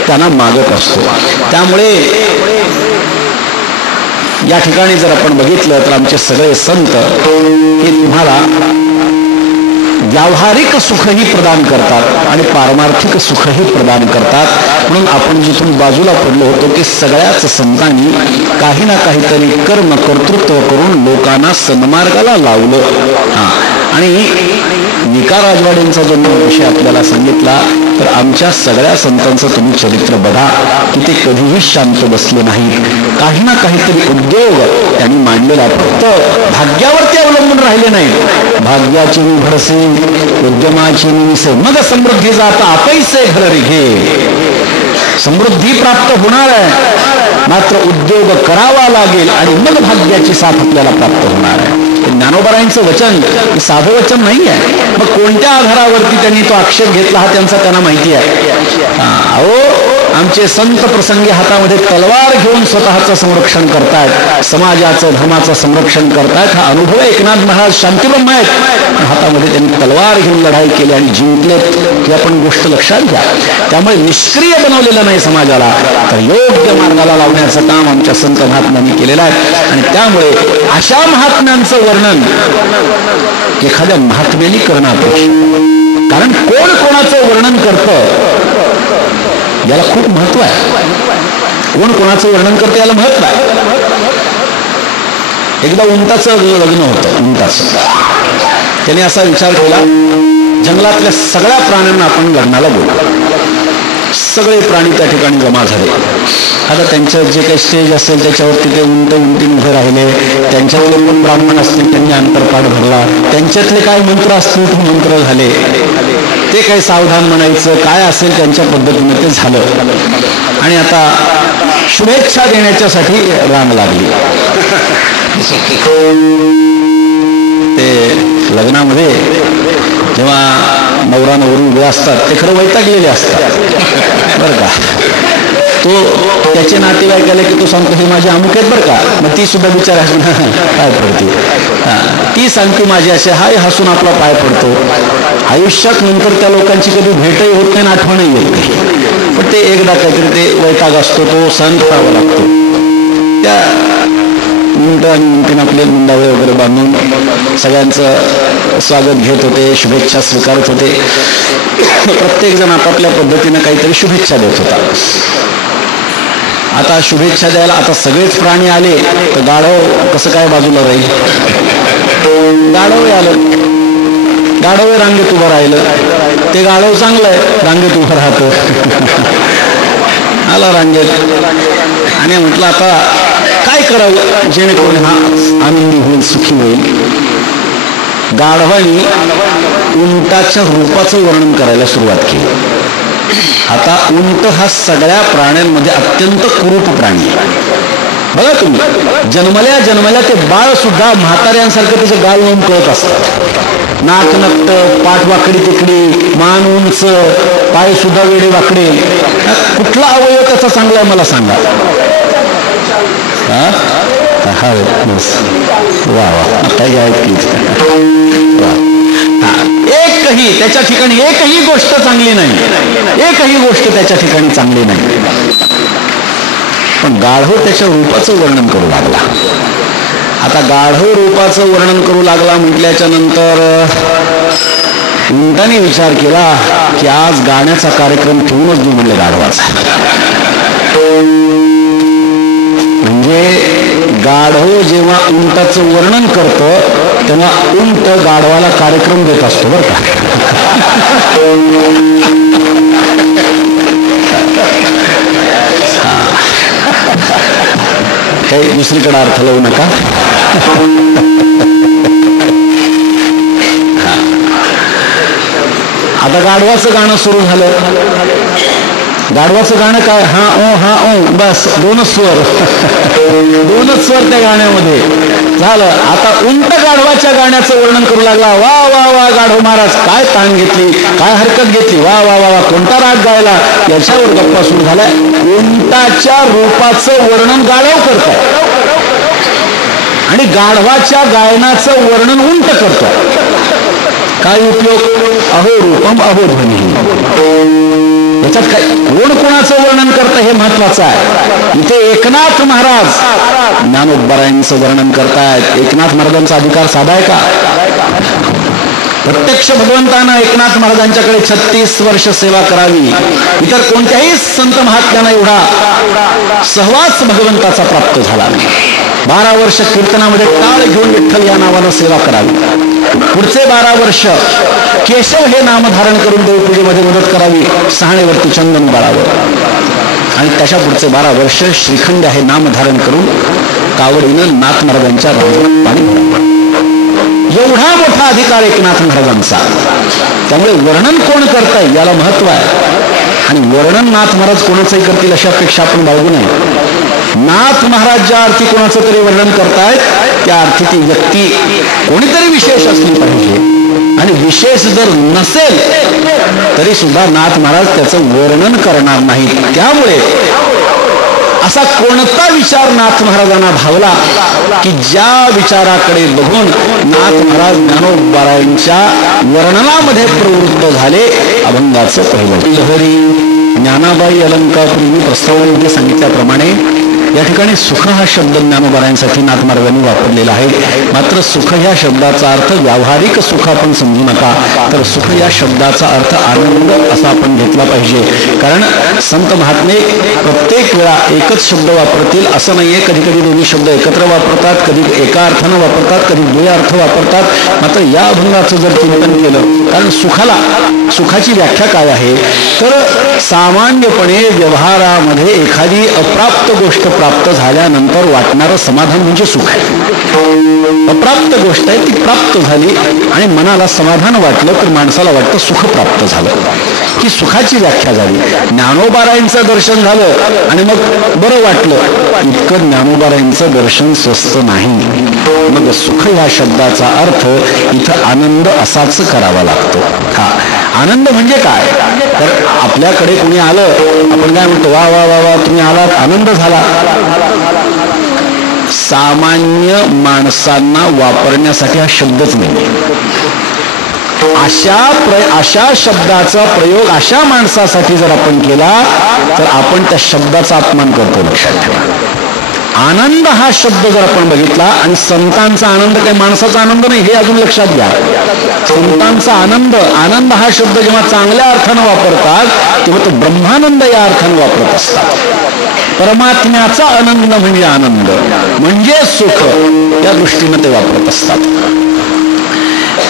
त्यांना मागत असतो. त्यामुळे या ठिकाणी जर आपण बघितलं तर आमचे सगळे संत हे तुम्हाला व्यावहारिक सुखही प्रदान करतात आणि पारमार्थिक सुखही प्रदान करतात. म्हणून आपण जिथून बाजूला पडलो होतो की सगळ्याच संतांनी काही ना काहीतरी कर्म कर्तृत्व करून लोकांना सन्मार्गाला लावलं. आणि विकार राजवाडेंचा जो विषय आपल्याला सांगितला, तर आमच्या सगळ्या संतांचं तुम्ही चरित्र बघा की ते कधीही शांत बसले नाहीत. काही ना काहीतरी उद्योग त्यांनी मांडलेला, फक्त भाग्यावरती अवलंबून राहिले नाही. भाग्याची भरसे उद्यमाची निसे, मग समृद्धी जाता आपैसे घर घे. समृद्धी प्राप्त होणार आहे, मात्र उद्योग करावा लागेल आणि मग भाग्याची साथ आपल्याला प्राप्त होणार आहे. ज्ञानोबारायांचं वचन हे साधं वचन नाही आहे. मग कोणत्या आधारावरती त्यांनी तो आक्षेप घेतला हा त्यांना माहिती आहे. अहो, आमचे संत प्रसंगी हातामध्ये तलवार घेऊन स्वतःचं संरक्षण करतायत, समाजाचं धर्माचं संरक्षण करतायत. हा अनुभव एकनाथ महाराज शांतीब्रह्म आहेत, हातामध्ये त्यांनी तलवार घेऊन लढाई केली आणि जिंकलेत ही आपण गोष्ट लक्षात घ्या. त्यामुळे निष्क्रिय बनवलेलं नाही समाजाला, तर योग्य मार्गाला लावण्याचं काम आमच्या संत महात्म्यांनी केलेलं आहे. आणि त्यामुळे अशा महात्म्यांचं वर्णन एखाद्या महात्म्याने करणं अपेक्षित. कारण कोण कोणाचं वर्णन करतं याला खूप महत्व आहे. कोण कोणाचं वर्णन करतं याला महत्व आहे. एकदा उंटाचं लग्न होतं. उंटाचं त्याने असा विचार केला, जंगलातल्या सगळ्या प्राण्यांना आपण लग्नाला बोलू. सगळे प्राणी त्या ठिकाणी जमा झाले. आता त्यांचं जे काही स्टेज असेल त्याच्यावरती ते उंट उंटीन उभे राहिले. त्यांच्यातले पण ब्राह्मण असतील त्यांनी अंतरपाठ भरला. त्यांच्यातले काय मंत्र असतील ते मंत्र झाले. ते काही सावधान म्हणायचं काय असेल त्यांच्या पद्धतीने ते झालं. आणि आता शुभेच्छा देण्याच्यासाठी रांग लागली. ते लग्नामध्ये जेव्हा नवरा नवरी उभे असतात ते खरं वैतागलेले असतात बरं का. तो त्याचे नातेवाईक आले की तो सांगतो हे माझे अमुक आहेत बरं का. मग ती सुद्धा विचारायची पाय पडते. ती सांगते माझी असे हाय हसून आपला पाय पडतो. आयुष्यात नंतर त्या लोकांची कधी भेटही होत नाही, आठवणही येत नाही. पण ते एकदा काहीतरी ते वैताग असतो, तो सहन करावा लागतो. त्या उंट आणि उंटीने आपले मुंडावे वगैरे बांधून सगळ्यांचं स्वागत घेत होते, शुभेच्छा स्वीकारत होते. प्रत्येक जण आपापल्या पद्धतीनं काहीतरी शुभेच्छा देत होता. आता शुभेच्छा द्यायला आता सगळेच प्राणी आले तर गाढव कसं काय बाजूला राहील. गाढव आलं, गाढव रांगेत उभं राहिलं. ते गाढव चांगलं आहे, रांगेत उभं राहतं. आला रांगेत आणि म्हटलं आता काय करावं जेणेकरून हा आनंदी होईल, सुखी होईल. गाढवानी उंटाच्या रूपाचं वर्णन करायला सुरुवात केली. आता उंट हा सगळ्या प्राण्यांमध्ये अत्यंत कुरूप प्राणी आहे. बघा तुम्ही, जन्मल्या जन्मल्या ते बाळ सुद्धा म्हाताऱ्यांसारखं त्याचं गाल लावून कळत असतात. नाक नकट, पाठ वाकडी तिकडी, मान उंच, पाय सुद्धा वेडे वाकडे. कुठला अवयव त्याचा चांगला आहे मला सांगा. वा वा आता एकही त्याच्या ठिकाणी एकही गोष्ट चांगली नाही. एकही गोष्ट त्याच्या ठिकाणी चांगली नाही. पण गाढव त्याच्या रूपाचं वर्णन करू लागला. आता गाढव रूपाचं वर्णन करू लागला म्हटल्याच्या नंतर उंटाने विचार केला की आज गाण्याचा कार्यक्रम ठेवूनच देऊ म्हणले गाढवाचा. म्हणजे गाढव जेव्हा उंटाचं वर्णन करतं तेव्हा उंट गाढवाला कार्यक्रम देत असतो बरं का. काही दुसरीकडे अर्थ लावू नका. आता गाढवाचं गाणं सुरू झालं. गाढवाचं गाणं काय, हा ओ बस दोनच स्वर. दोनच स्वर त्या गाण्यामध्ये झालं. आता उंट गाढवाच्या गाण्याचं वर्णन करू लागला. वा वा वा गाढव महाराज काय ताण घेतली, काय हरकत घेतली, वा वा वा वा कोणता राग गायला, याच्यावर गप्पा सुरू झाल्या. उंटाच्या रूपाचं वर्णन गाढव करतात आणि गाढवाच्या गायनाचं वर्णन उंट करतो. काय उपयोग, अहो रूपम अहो ध्वनी. याच्यात काय कोण कोणाचं वर्णन करतं हे महत्वाचं आहे. इथे एकनाथ महाराज ज्ञानोबरायांचं वर्णन करतायत. एकनाथ महाराजांचा अधिकार साधा आहे का. प्रत्यक्ष भगवंतानं एकनाथ महाराजांच्याकडे 36 वर्ष सेवा करावी. इतर कोणत्याही संत महात्म्यांना एवढा सहवास भगवंताचा प्राप्त झाला नाही. 12 वर्ष कीर्तनामध्ये टाळ घेऊन विठ्ठल या नावानं सेवा करावी. पुढचे 12 वर्ष केशव हे नाम धारण करून देवपूजेमध्ये मदत करावी सहाणेवरती चंदन बाळावर. आणि त्याच्या पुढचे 12 वर्ष श्रीखंड हे नाम धारण करून कावडीनं नाथ महाराजांच्या रांजणात पाणी भरावं. एवढा मोठा अधिकार एकनाथ महाराजांचा. त्यामुळे वर्णन कोण करताय याला महत्व आहे. आणि वर्णन नाथ महाराज कोणाचंही करतील अशी अपेक्षा आपण बाळगू नये. नाथ महाराज ज्या अर्थी कोणाचं तरी वर्णन करतायत त्या अर्थी ती व्यक्ती कोणीतरी विशेष असली पाहिजे, आणि विशेष जर नसेल तरी सुद्धा नाथ महाराज त्याचं वर्णन करणार नाहीत. त्यामुळे असा कोणता विचार नाथ महाराजांना भावला की ज्या विचाराकडे बघून नाथ महाराज ज्ञानोबारायांच्या वर्णनामध्ये प्रवृत्त झाले. अभंगाचं पहिलं लहरी. ज्ञानाबाई अलंकापूर्वी प्रस्तावनेमध्ये सांगितल्याप्रमाणे या ठिकाणी सुख हा शब्द ज्ञानोबारायांसाठी नाथ महाराजांनी वापरलेला आहे. मात्र सुख या शब्दाचा अर्थ व्यावहारिक सुख आपण समजू नका, तर सुख या शब्दाचा अर्थ आनंद असा आपण घेतला पाहिजे. कारण संत महात्मे प्रत्येक वेळा एकच शब्द वापरतील असं नाहीये. कधी कधी दोन्ही शब्द एकत्र वापरतात, कधी एका अर्थानं वापरतात, कधी दुसरे अर्थ वापरतात. मात्र या अभंगाचं जर चिंतन केलं, कारण सुखाची व्याख्या काय आहे तर सामान्यपणे व्यवहारामध्ये एखादी अप्राप्त गोष्ट प्राप्त झाल्यानंतर वाटणारं समाधान म्हणजे सुख आहे. अप्राप्त गोष्ट आहे ती प्राप्त झाली आणि मनाला समाधान वाटलं तर माणसाला वाटतं सुख प्राप्त झालं, ही सुखाची व्याख्या झाली. ज्ञानोबारायांचं दर्शन झालं आणि मग बरं वाटलं, इतकं ज्ञानोबारायांचं दर्शन स्वस्त नाही. मग सुख या शब्दाचा अर्थ इथं आनंद असाच करावा लागतो. हा आनंद म्हणजे काय तर आपल्याकडे कोणी आलं, आपण काय म्हणतो, वा वा वा वा तुम्ही आलात, आनंद झाला. सामान्य माणसांना वापरण्यासाठी हा शब्दच नाही. अशा शब्दाचा प्रयोग अशा माणसासाठी जर आपण केला तर आपण त्या शब्दाचा अपमान करतो. लक्षात ठेवा. आनंद हा शब्द जर आपण बघितला, आणि संतांचा आनंद काही माणसाचा आनंद नाही हे अजून लक्षात घ्या. संतांचा आनंद हा शब्द जेव्हा चांगल्या अर्थानं वापरतात तेव्हा तो ब्रह्मानंद या अर्थानं वापरत असतात. परमात्म्याचा आनंद म्हणजे आनंद म्हणजे सुख या दृष्टीनं ते वापरत असतात.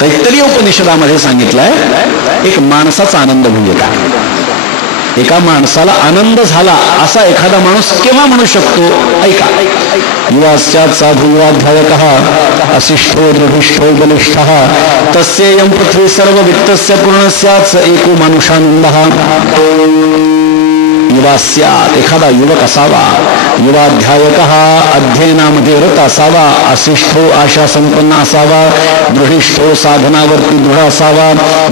तैत्तरीय उपनिषदामध्ये सांगितलंय एक माणसाचा आनंद म्हणजे काय. एका माणसाला आनंद झाला असा एखादा माणूस केव्हा म्हणू शकतो. ऐका. युवास्यात् साधु युवाध्यायकः अशिष्टो दृढिष्ठो बलिष्ठः तस्येयं पृथ्वी सर्व वित्तस्य पूर्णस्यात् एको मानुषानंदः. युवास्यात् एखादा युवक असावा, युवाध्यायकः अध्ययनामध्ये रत असावा, अशिष्टो आशा संपन्न असावा, दृढिष्ठो साधनावरती दृढ असावा,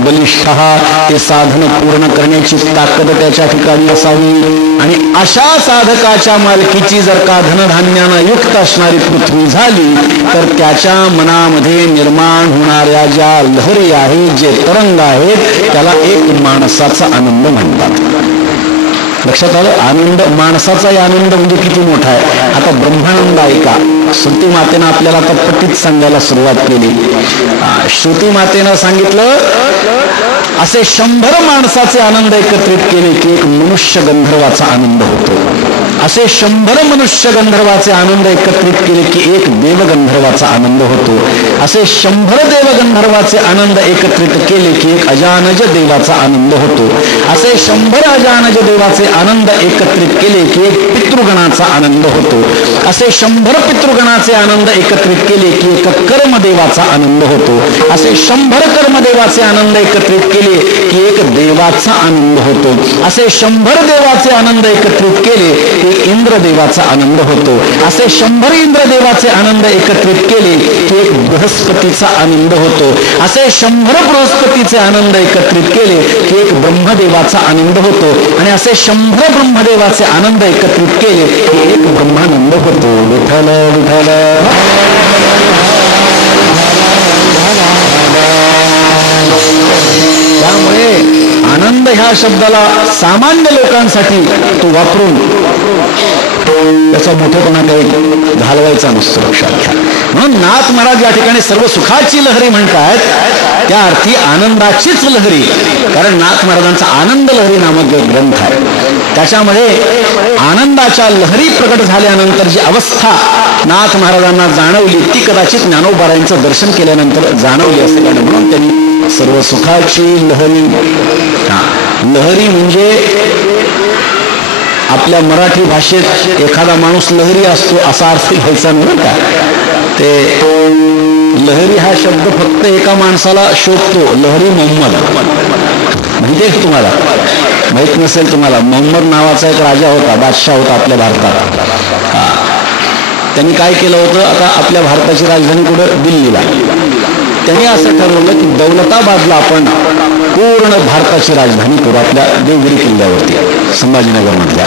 बलिष्ठः ते साधन पूर्ण करण्याची ताकद त्याच्या ठिकाणी असावी. आणि अशा साधकाच्या मालकीची जर का धनधान्यानं युक्त असणारी पृथ्वी झाली तर त्याच्या मनामध्ये निर्माण होणाऱ्या ज्या लहरी आहेत, जे तरंग आहेत, त्याला एक माणसाचा आनंद म्हणतात. लक्षात आलं. आनंद माणसाचाही आनंद म्हणजे किती मोठा आहे. आता ब्रह्मानंद ऐका. श्रुती मातेनं आपल्याला आता पट्टीत सांगायला सुरुवात केली. श्रुती मातेनं सांगितलं असे 100 माणसाचे आनंद एकत्रित केले की एक मनुष्य गंधर्वाचा आनंद होतो. असे 100 मनुष्य गंधर्वाचे आनंद एकत्रित केले की एक देवगंधर्वाचा आनंद होतो. असे 100 देवगंधर्वाचे आनंद एकत्रित केले की एक अजानज देवाचा आनंद होतो. असे 100 अजानज देवाचे आनंद एकत्रित केले की एक पितृगणाचा आनंद होतो. असे 100 पितृगणाचे आनंद एकत्रित केले की एक कर्मदेवाचा आनंद होतो. असे 100 कर्मदेवाचे आनंद एकत्रित केले की एक देवाचा आनंद होतो. असे 100 देवाचे आनंद एकत्रित केले की इंद्रदेवाचा आनंद होतो. असे 100 इंद्रदेवाचे आनंद एकत्रित केले की एक बृहस्पतीचा आनंद होतो. असे 100 बृहस्पतीचे आनंद एकत्रित केले की एक ब्रह्मदेवाचा आनंद होतो. आणि असे 100 ब्रह्मदेवाचे आनंद एकत्रित केले की एक ब्रह्मानंद होतो. विठ्ठल विठ्ठल. त्यामुळे आनंद ह्या शब्दाला सामान्य लोकांसाठी तो वापरून त्याचा मोठेपणा काही घालवायचा नसतो. लक्षात घ्या. म्हणून नाथ महाराज या ठिकाणी सर्व सुखाची लहरी म्हणतात, त्या अर्थी आनंदाचीच लहरी. कारण नाथ महाराजांचा आनंद लहरी नामक ग्रंथ आहे. त्याच्यामध्ये आनंदाच्या लहरी प्रकट झाल्यानंतर जी अवस्था नाथ महाराजांना जाणवली ती कदाचित ज्ञानोबारायांचं दर्शन केल्यानंतर जाणवली असेल. आणि म्हणून त्यांनी सर्व सुखाची लहरी. लहरी म्हणजे आपल्या मराठी भाषेत एखादा माणूस लहरी असतो असा अर्थ घ्यायचा नाही का. ते लहरी हा शब्द फक्त एका माणसाला शोभतो. लहरी मोहम्मद माहिती आहे तुम्हाला? माहित नसेल तुम्हाला. मोहम्मद नावाचा एक राजा होता, बादशाह होता आपल्या भारतात. त्यांनी काय केलं होतं, आता आपल्या भारताची राजधानी कुठं, दिल्लीला. त्यांनी असं ठरवलं की दौलताबादला आपण पूर्ण भारताची राजधानी करू, आपल्या देवगिरी किल्ल्यावरती, संभाजीनगर मधल्या.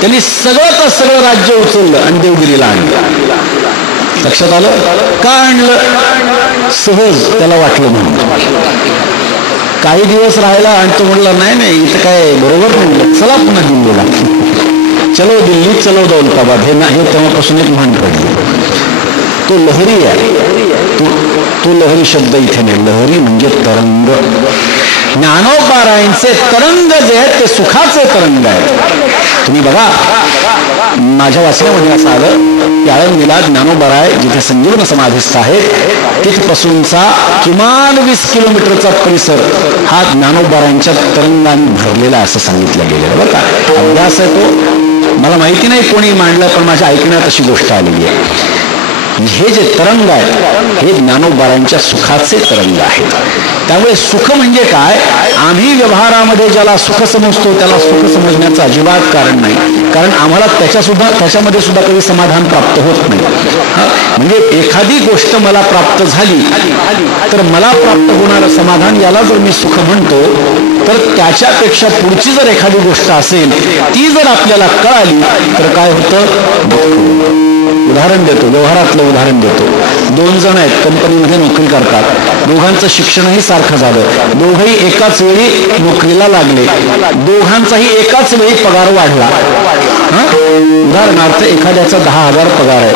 त्यांनी सगळं राज्य उचललं आणि देवगिरीला आणलं. लक्षात आलं का आणलं? सहज त्याला वाटलं म्हणून. काही दिवस राहिला आणि तो म्हणला नाही इथं काय बरोबर म्हणलं, चला पुन्हा दिल्लीला. चलो दिल्ली चलो दौलताबाद, हे नाही तेव्हापासून एक म्हण पडली. तो लहरी आहे, तो लहरी शब्द इथे नाही, लहरी म्हणजे तरंग. ज्ञानोबारायांचे तरंग जे आहेत ते सुखाचे तरंग आहेत. तुम्ही बघा, माझ्या वाचण्यामध्ये असं आलं की आळंदीला ज्ञानोबाराय जिथे संजीवन समाधीस्थ आहेत तिथपासूनचा किमान 20 किलोमीटरचा परिसर हा ज्ञानोबारायांच्या तरंगाने भरलेला असं सांगितलं गेलेलं. बरं का, अभ्यास आहे तो, मला माहिती नाही कोणी मांडला, पण माझ्या ऐकण्यात अशी गोष्ट आलेली आहे. हे जे तरंग आहेत हे ज्ञानोबारांच्या सुखाचे तरंग आहेत. त्यामुळे सुख म्हणजे काय, आम्ही व्यवहारामध्ये ज्याला सुख समजतो त्याला सुख समजण्याचं अजिबात कारण नाही, कारण आम्हाला त्याच्यामध्ये सुद्धा कधी समाधान प्राप्त होत नाही. म्हणजे एखादी गोष्ट मला प्राप्त झाली तर मला प्राप्त होणारं समाधान याला जर मी सुख म्हणतो, तर त्याच्यापेक्षा पुढची जर एखादी गोष्ट असेल ती जर आपल्याला कळाली तर काय होतं. उदाहरण देतो, व्यवहारातलं उदाहरण देतो. 2 जण आहेत, कंपनीमध्ये नोकरी करतात, दोघांचं शिक्षणही सारखं झालं, दोघंही एकाच वेळी नोकरीला लागले, दोघांचाही एकाच वेळी पगार वाढला. उदाहरणार्थ एखाद्याचा 10,000 पगार आहे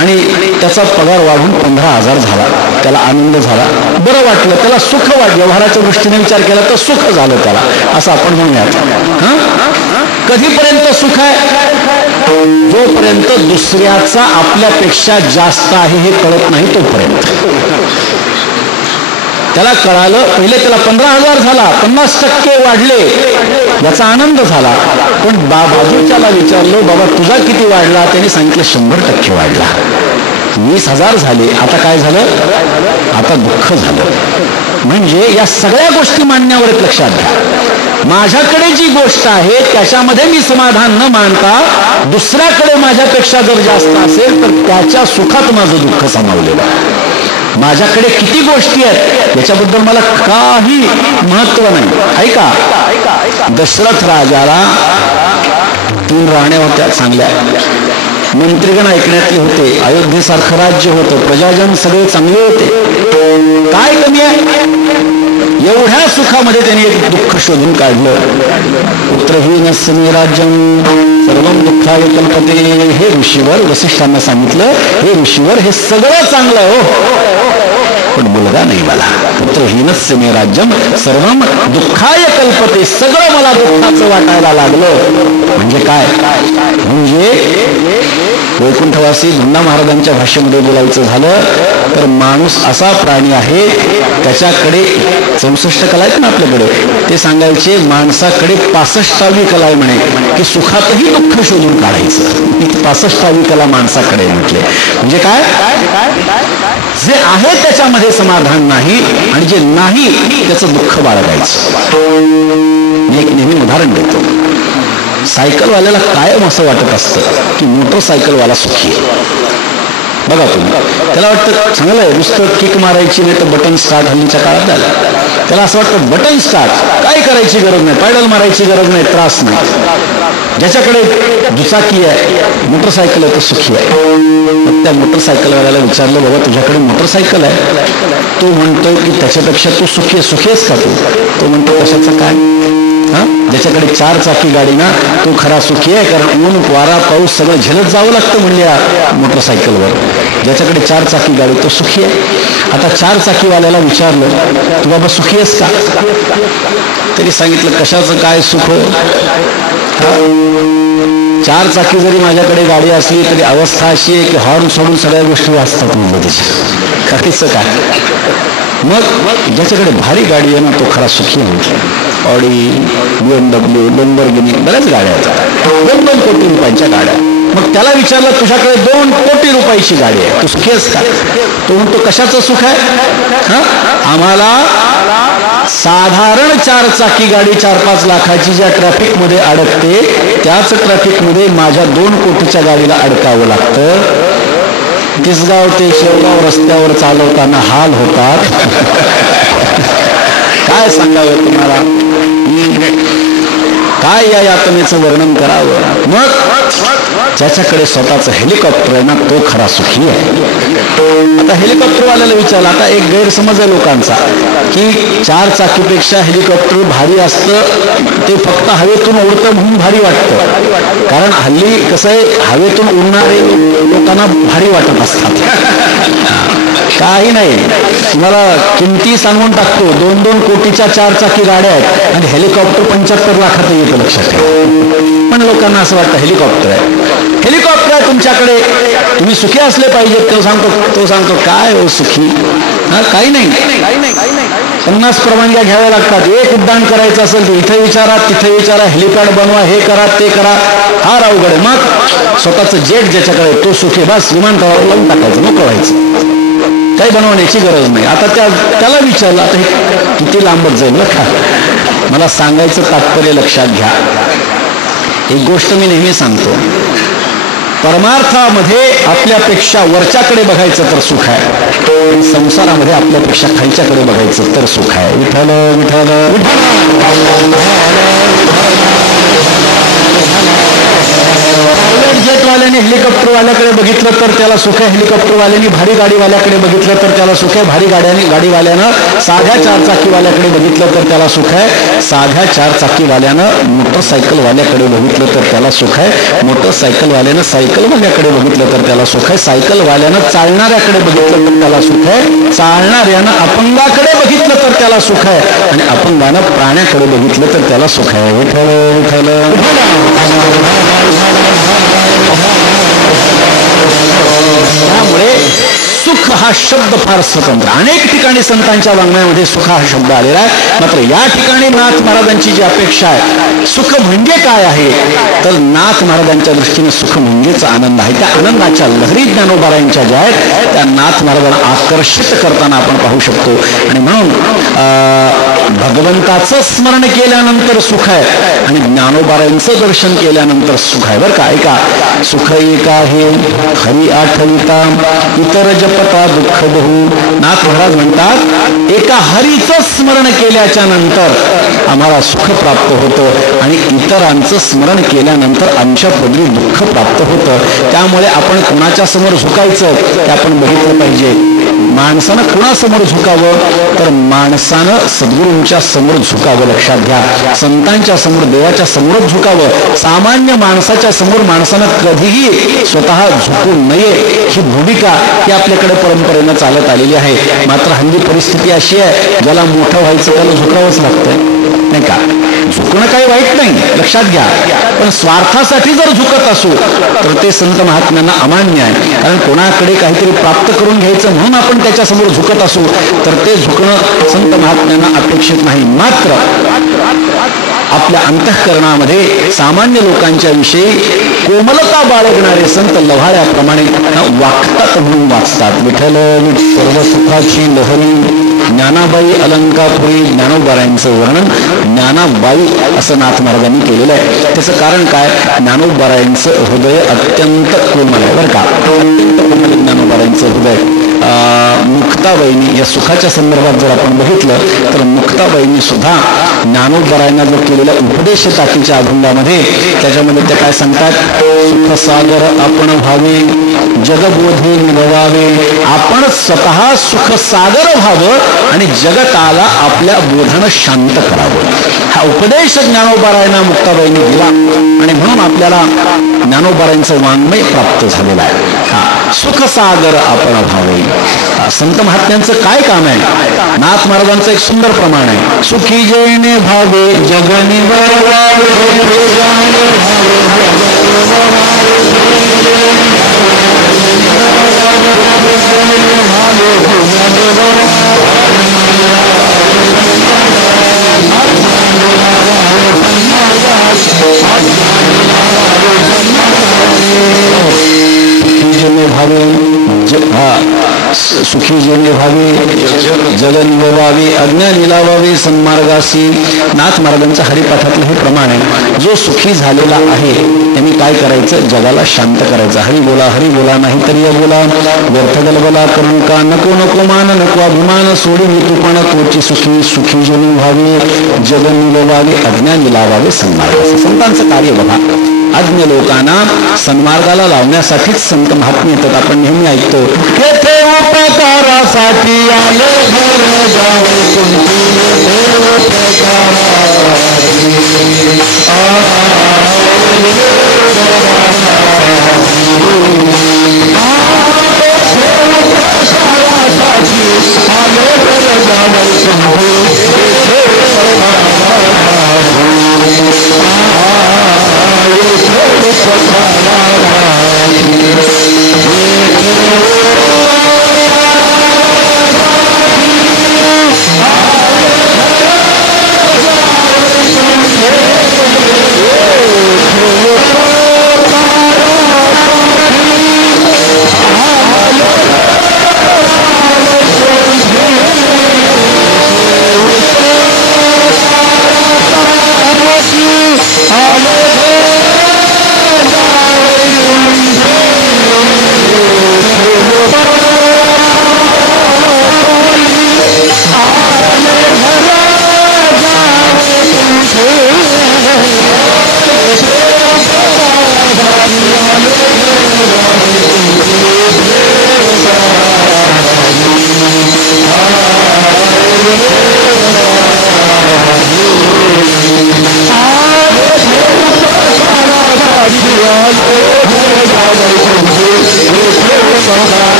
आणि त्याचा पगार वाढून 15,000 झाला, त्याला आनंद झाला, बरं वाटलं, त्याला सुख वाटलं, व्यवहाराच्या दृष्टीने विचार केला तर सुख झालं त्याला, असं आपण म्हणूयात. कधीपर्यंत सुख आहे, जोपर्यंत दुसऱ्याचा आपल्यापेक्षा जास्त आहे हे कळत नाही तोपर्यंत. त्याला कळालं, पहिले त्याला 15,000 झाला, 50% वाढले, याचा आनंद झाला. पण बाजूच्याला विचारलं, बाबा तुझा किती वाढला? त्यांनी सांगितलं 100% वाढला. 20,000 झाले, आता काय झालं? आता दुःख झालं. म्हणजे या सगळ्या गोष्टी मांडण्यावर लक्षात घ्या. माझ्याकडे जी गोष्ट आहे त्याच्यामध्ये मी समाधान न मानता दुसऱ्याकडे माझ्यापेक्षा जर जास्त असेल तर त्याच्या सुखात माझं दुःख सामावलेलं आहे. माझ्याकडे किती गोष्टी आहेत याच्याबद्दल मला काही महत्व नाही. ऐका, दशरथ राजाला 3 राण्या होत्या चांगल्या, मंत्रीगण ऐकण्यातले होते, अयोध्येसारखं राज्य होतं, प्रजाजन सगळे चांगले होते. काय कमी आहे? एवढ्या सुखामध्ये त्यांनी एक दुःख शोधून काढलं. पुत्रहीनस्य राज्यम सर्वं दुःखाय कल्पते. हे ऋषीवर वसिष्ठांना सांगितलं, हे ऋषीवर हे सगळं चांगलं हो, पण मुलगा नाही मला. पुत्रहीनस्य मे राज्यम सर्वं दुःखाय कल्पते. सगळं मला दुःखाचं वाटायला लागलं. म्हणजे काय? म्हणजे वैकुंठवासी धुंडा महाराजांच्या भाषेमध्ये बोलायचं झालं तर माणूस असा प्राणी आहे, त्याच्याकडे 64 कला आहेत ना आपल्याकडे, ते सांगायचे माणसाकडे 65वी कला आहे म्हणे, की सुखातही दुःख शोधून काढायचं. 65वी कला माणसाकडे म्हटले. म्हणजे काय? जे आहे त्याच्यामध्ये समाधान नाही आणि जे नाही त्याचं दुःख बाळगायचं. मी एक नेहमी उदाहरण देतो. सायकलवाल्याला कायम असं वाटत असतं की मोटरसायकलवाला सुखी आहे. बघा तुम्ही, त्याला वाटतं चांगलं आहे, नुसतं किक मारायची नाही तर बटन स्टार्ट हल्लीच्या काळात झालं. त्याला असं वाटतं बटन स्टार्ट, काय करायची गरज नाही, पॅडल मारायची गरज नाही, त्रास नाही. ज्याच्याकडे दुचाकी आहे, मोटरसायकल आहे, तो सुखी आहे. मग त्या मोटरसायकलवाल्याला विचारलं, बाबा तुझ्याकडे मोटरसायकल आहे? तो म्हणतोय की त्याच्यापेक्षा तू सुखी आहेस का तू? तो म्हणतो कशाचं काय? ज्याच्याकडे 4 चाकी गाडी ना तो खरा सुखी आहे, कारण ऊन वारा पाऊस सगळं झेलत जावं लागतं म्हणले मोटरसायकलवर. ज्याच्याकडे 4 चाकी गाडी तो सुखी आहे. आता 4 चाकीवाल्याला विचारलं, तू बाबा सुखी आहेस का? तरी सांगितलं कशाचं काय सुख? 4 चाकी जरी माझ्याकडे गाडी असली तरी अवस्था अशी आहे की हॉर्न सोडून सगळ्या गोष्टी वाचतात म्हणजे त्याच्या काहीच काय. मग ज्याच्याकडे भारी गाडी आहे ना तो खरा सुखी आहे. ऑडी, BMW, लंबोर्गिनी, बऱ्याच गाड्या आहेत, 2-2 कोटी रुपयांच्या गाड्या. मग त्याला विचारलं, तुझ्याकडे 2 कोटी रुपयाची गाडी आहे, तू सुखी आहेस का? तो म्हणतो कशाचं सुख आहे? आम्हाला साधारण 4 चाकी गाडी 4-5 लाखाची ज्या ट्रॅफिक मध्ये अडकते त्याच ट्रॅफिकमध्ये माझ्या 2 कोटीच्या गाडीला अडकावं लागतं. तिसगाव ते शेवगाव रस्त्यावर चालवताना हाल होतात. काय सांगावं तुम्हाला, काय या यातनेचं वर्णन करावं. मग ज्याच्याकडे स्वतःच हेलिकॉप्टर आहे ना तो खरा सुखी आहे. आता हेलिकॉप्टरवाल्याला विचारलं, आता एक गैरसमज आहे लोकांचा की 4 चाकीपेक्षा हेलिकॉप्टर भारी असतं, ते फक्त हवेतून उडतं म्हणून भारी वाटतं. कारण हल्ली कसं आहे, हवेतून उडणारे लोकांना भारी वाटत असतात. काही नाही, तुम्हाला किमती सांगून टाकतो. 2-2 कोटीच्या 4 चाकी गाड्या आहेत आणि हेलिकॉप्टर 75 लाखात येतं, लक्षात ठेवा. पण लोकांना असं वाटतं हेलिकॉप्टर आहे, हेलिकॉप्टर आहे तुमच्याकडे, तुम्ही सुखी असले पाहिजेत. तो सांगतो काय हो सुखी, काही नाही. 50 परवानग्या घ्याव्या लागतात. एक उड्डाण करायचं असेल तर इथे विचारा, तिथे विचारा, हेलिपॅड बनवा, हे करा, ते करा, फार अवघड आहे. मग स्वतःचं जेट ज्याच्याकडे तो सुखी, बस विमानतळावर लावून टाकायचं, नको व्हायचं, काही बनवण्याची गरज नाही. आता त्याला विचारलं, आता हे किती लांबत जाईल ना का. मला सांगायचं तात्पर्य लक्षात घ्या. एक गोष्ट मी नेहमी सांगतो, परमार्थामध्ये आपल्यापेक्षा वरच्याकडे बघायचं तर सुख आहे, संसारामध्ये आपल्यापेक्षा खालच्याकडे बघायचं तर सुख आहे. विठ्ठल विठ्ठल प्रायव्हेट जेटवाल्याने हेलिकॉप्टरवाल्याकडे बघितलं तर त्याला सुख आहे, हेलिकॉप्टरवाल्याने भारी गाडीवाल्याकडे बघितलं तर त्याला सुख आहे, भारी गाडीवाल्यानं साध्या 4 चाकीवाल्याकडे बघितलं तर त्याला सुख आहे, साध्या 4 चाकीवाल्यानं मोटरसायकलवाल्याकडे बघितलं तर त्याला सुख आहे, मोटरसायकलवाल्यानं सायकलवाल्याकडे बघितलं तर त्याला सुख आहे, सायकलवाल्यानं चालणाऱ्याकडे बघितलं तर त्याला सुख आहे, चालणाऱ्यानं अपंगाकडे बघितलं तर त्याला सुख आहे आणि अपंगानं प्राण्याकडे बघितलं तर त्याला सुख आहे. विठ्ठल विठ्ठल. त्यामुळे सुख हा शब्द फार स्वतंत्र. अनेक ठिकाणी संतांच्या वाङ्मयामध्ये सुख हा शब्द आलेला आहे. मात्र या ठिकाणी नाथ महाराजांची जी अपेक्षा आहे, सुख म्हणजे काय आहे तर नाथ महाराजांच्या दृष्टीने सुख म्हणजेच आनंद आहे. त्या आनंदाच्या लहरी ज्ञानोबारायांच्या ज्या आहेत त्या नाथ महाराजांना आकर्षित करताना आपण पाहू शकतो. आणि म्हणून भगवंताचं स्मरण केल्यानंतर सुख आहे आणि ज्ञानोबारायांचं दर्शन केल्यानंतर सुख आहे. बरं का, ऐका, सुख एक आहे हरी आठविता इतर जपता दुःख बहु. नाथ महाराज म्हणतात, एका हरीचं स्मरण केल्याच्या नंतर आम्हाला सुख प्राप्त होतं आणि इतरांचं स्मरण केल्यानंतर आमच्या पदरी दुःख प्राप्त होतं. त्यामुळे आपण कुणाच्या समोर झुकायचं ते आपण बघितलं पाहिजे. माणसानं कुणासमोर झुकावं तर माणसानं सद्गुरूंच्या समोर झुकावं. लक्षात घ्या, संतांच्या समोर, देवाच्या समोरच झुकावं. सामान्य माणसाच्या समोर माणसानं कधीही स्वतः झुकू नये, ही भूमिका ही आपल्याकडे परंपरेनं चालत आलेली आहे. मात्र हल्ली परिस्थिती अशी आहे, ज्याला मोठं व्हायचं त्याला झुकावंच लागतंय, नाही का. झुकणं काही वाईट नाही, लक्षात घ्या, पण स्वार्थासाठी जर झुकत असू तर ते संत महात्म्यांना अमान्य आहे. कारण कोणाकडे काहीतरी प्राप्त करून घ्यायचं म्हणून आपण त्याच्या समोर झुकत असू तर ते झुकणं संत महात्म्यांना अपेक्षित नाही. मात्र आपल्या अंतःकरणामध्ये सामान्य लोकांच्या विषयी कोमलता बाळगणारे संत लव्हाळ्याप्रमाणे वागतात म्हणून वाचतात. विठ्ठल सर्व सुखाची लहरी ज्ञानाबाई अलंकापुरी. ज्ञानोबारायांचं वर्णन ज्ञानाबाई असं नाथ महाराजांनी केलेलं आहे. त्याचं कारण काय, ज्ञानोबारायांचं हृदय अत्यंत कोमल आहे. बरं का, अत्यंत कोमल ज्ञानोबारायांचं हृदय. मुक्ताबाईंनी या सुखाच्या संदर्भात जर आपण बघितलं तर मुक्ताबाईंनी सुद्धा ज्ञानोबारायांना जो केलेल्या उपदेश ताकीच्या अभंगामध्ये त्याच्यामध्ये ते काय सांगतात, सुख सागर आपण व्हावे जगबोधे निभवावे. आपण स्वतः सुख सागर व्हावं आणि जगताला आपल्या बोधानं शांत करावं. हा उपदेश ज्ञानोबारायांना मुक्ताबाईंनी दिला आणि म्हणून आपल्याला ज्ञानोबारायांचं वाङ्मय प्राप्त झालेलं आहे. हा सुखसागर आपण व्हावे. संत महात्म्यांचं काय काम आहे, नाथ महाराजांचं एक सुंदर प्रमाण आहे, सुखी जैने भावे जगने भावे सुखी जेणे व्हावे, जग निववावे, अज्ञान निलावावे सन्मार्गासी. नाथ महाराजांचं हरिपाठातलं हे प्रमाण आहे. जो सुखी झालेला आहे त्यांनी काय करायचं, जगाला शांत करायचं. हरी बोला नाही तरी बोला, व्यर्थ गलबला करून का, नको नको मान नको अभिमान, सोडी नितूपण तोची सुखी. सुखी जेणे व्हावे, जग निववावे, अज्ञान निलावावे सन्मार्गासी. संतांचं कार्य बघा, अज्ञ लोकांना सन्मार्गाला लावण्यासाठीच संत महात्मे येतात. आपण नेहमी ऐकतो, येथे उपकारासाठी आले घर जावे कुंती,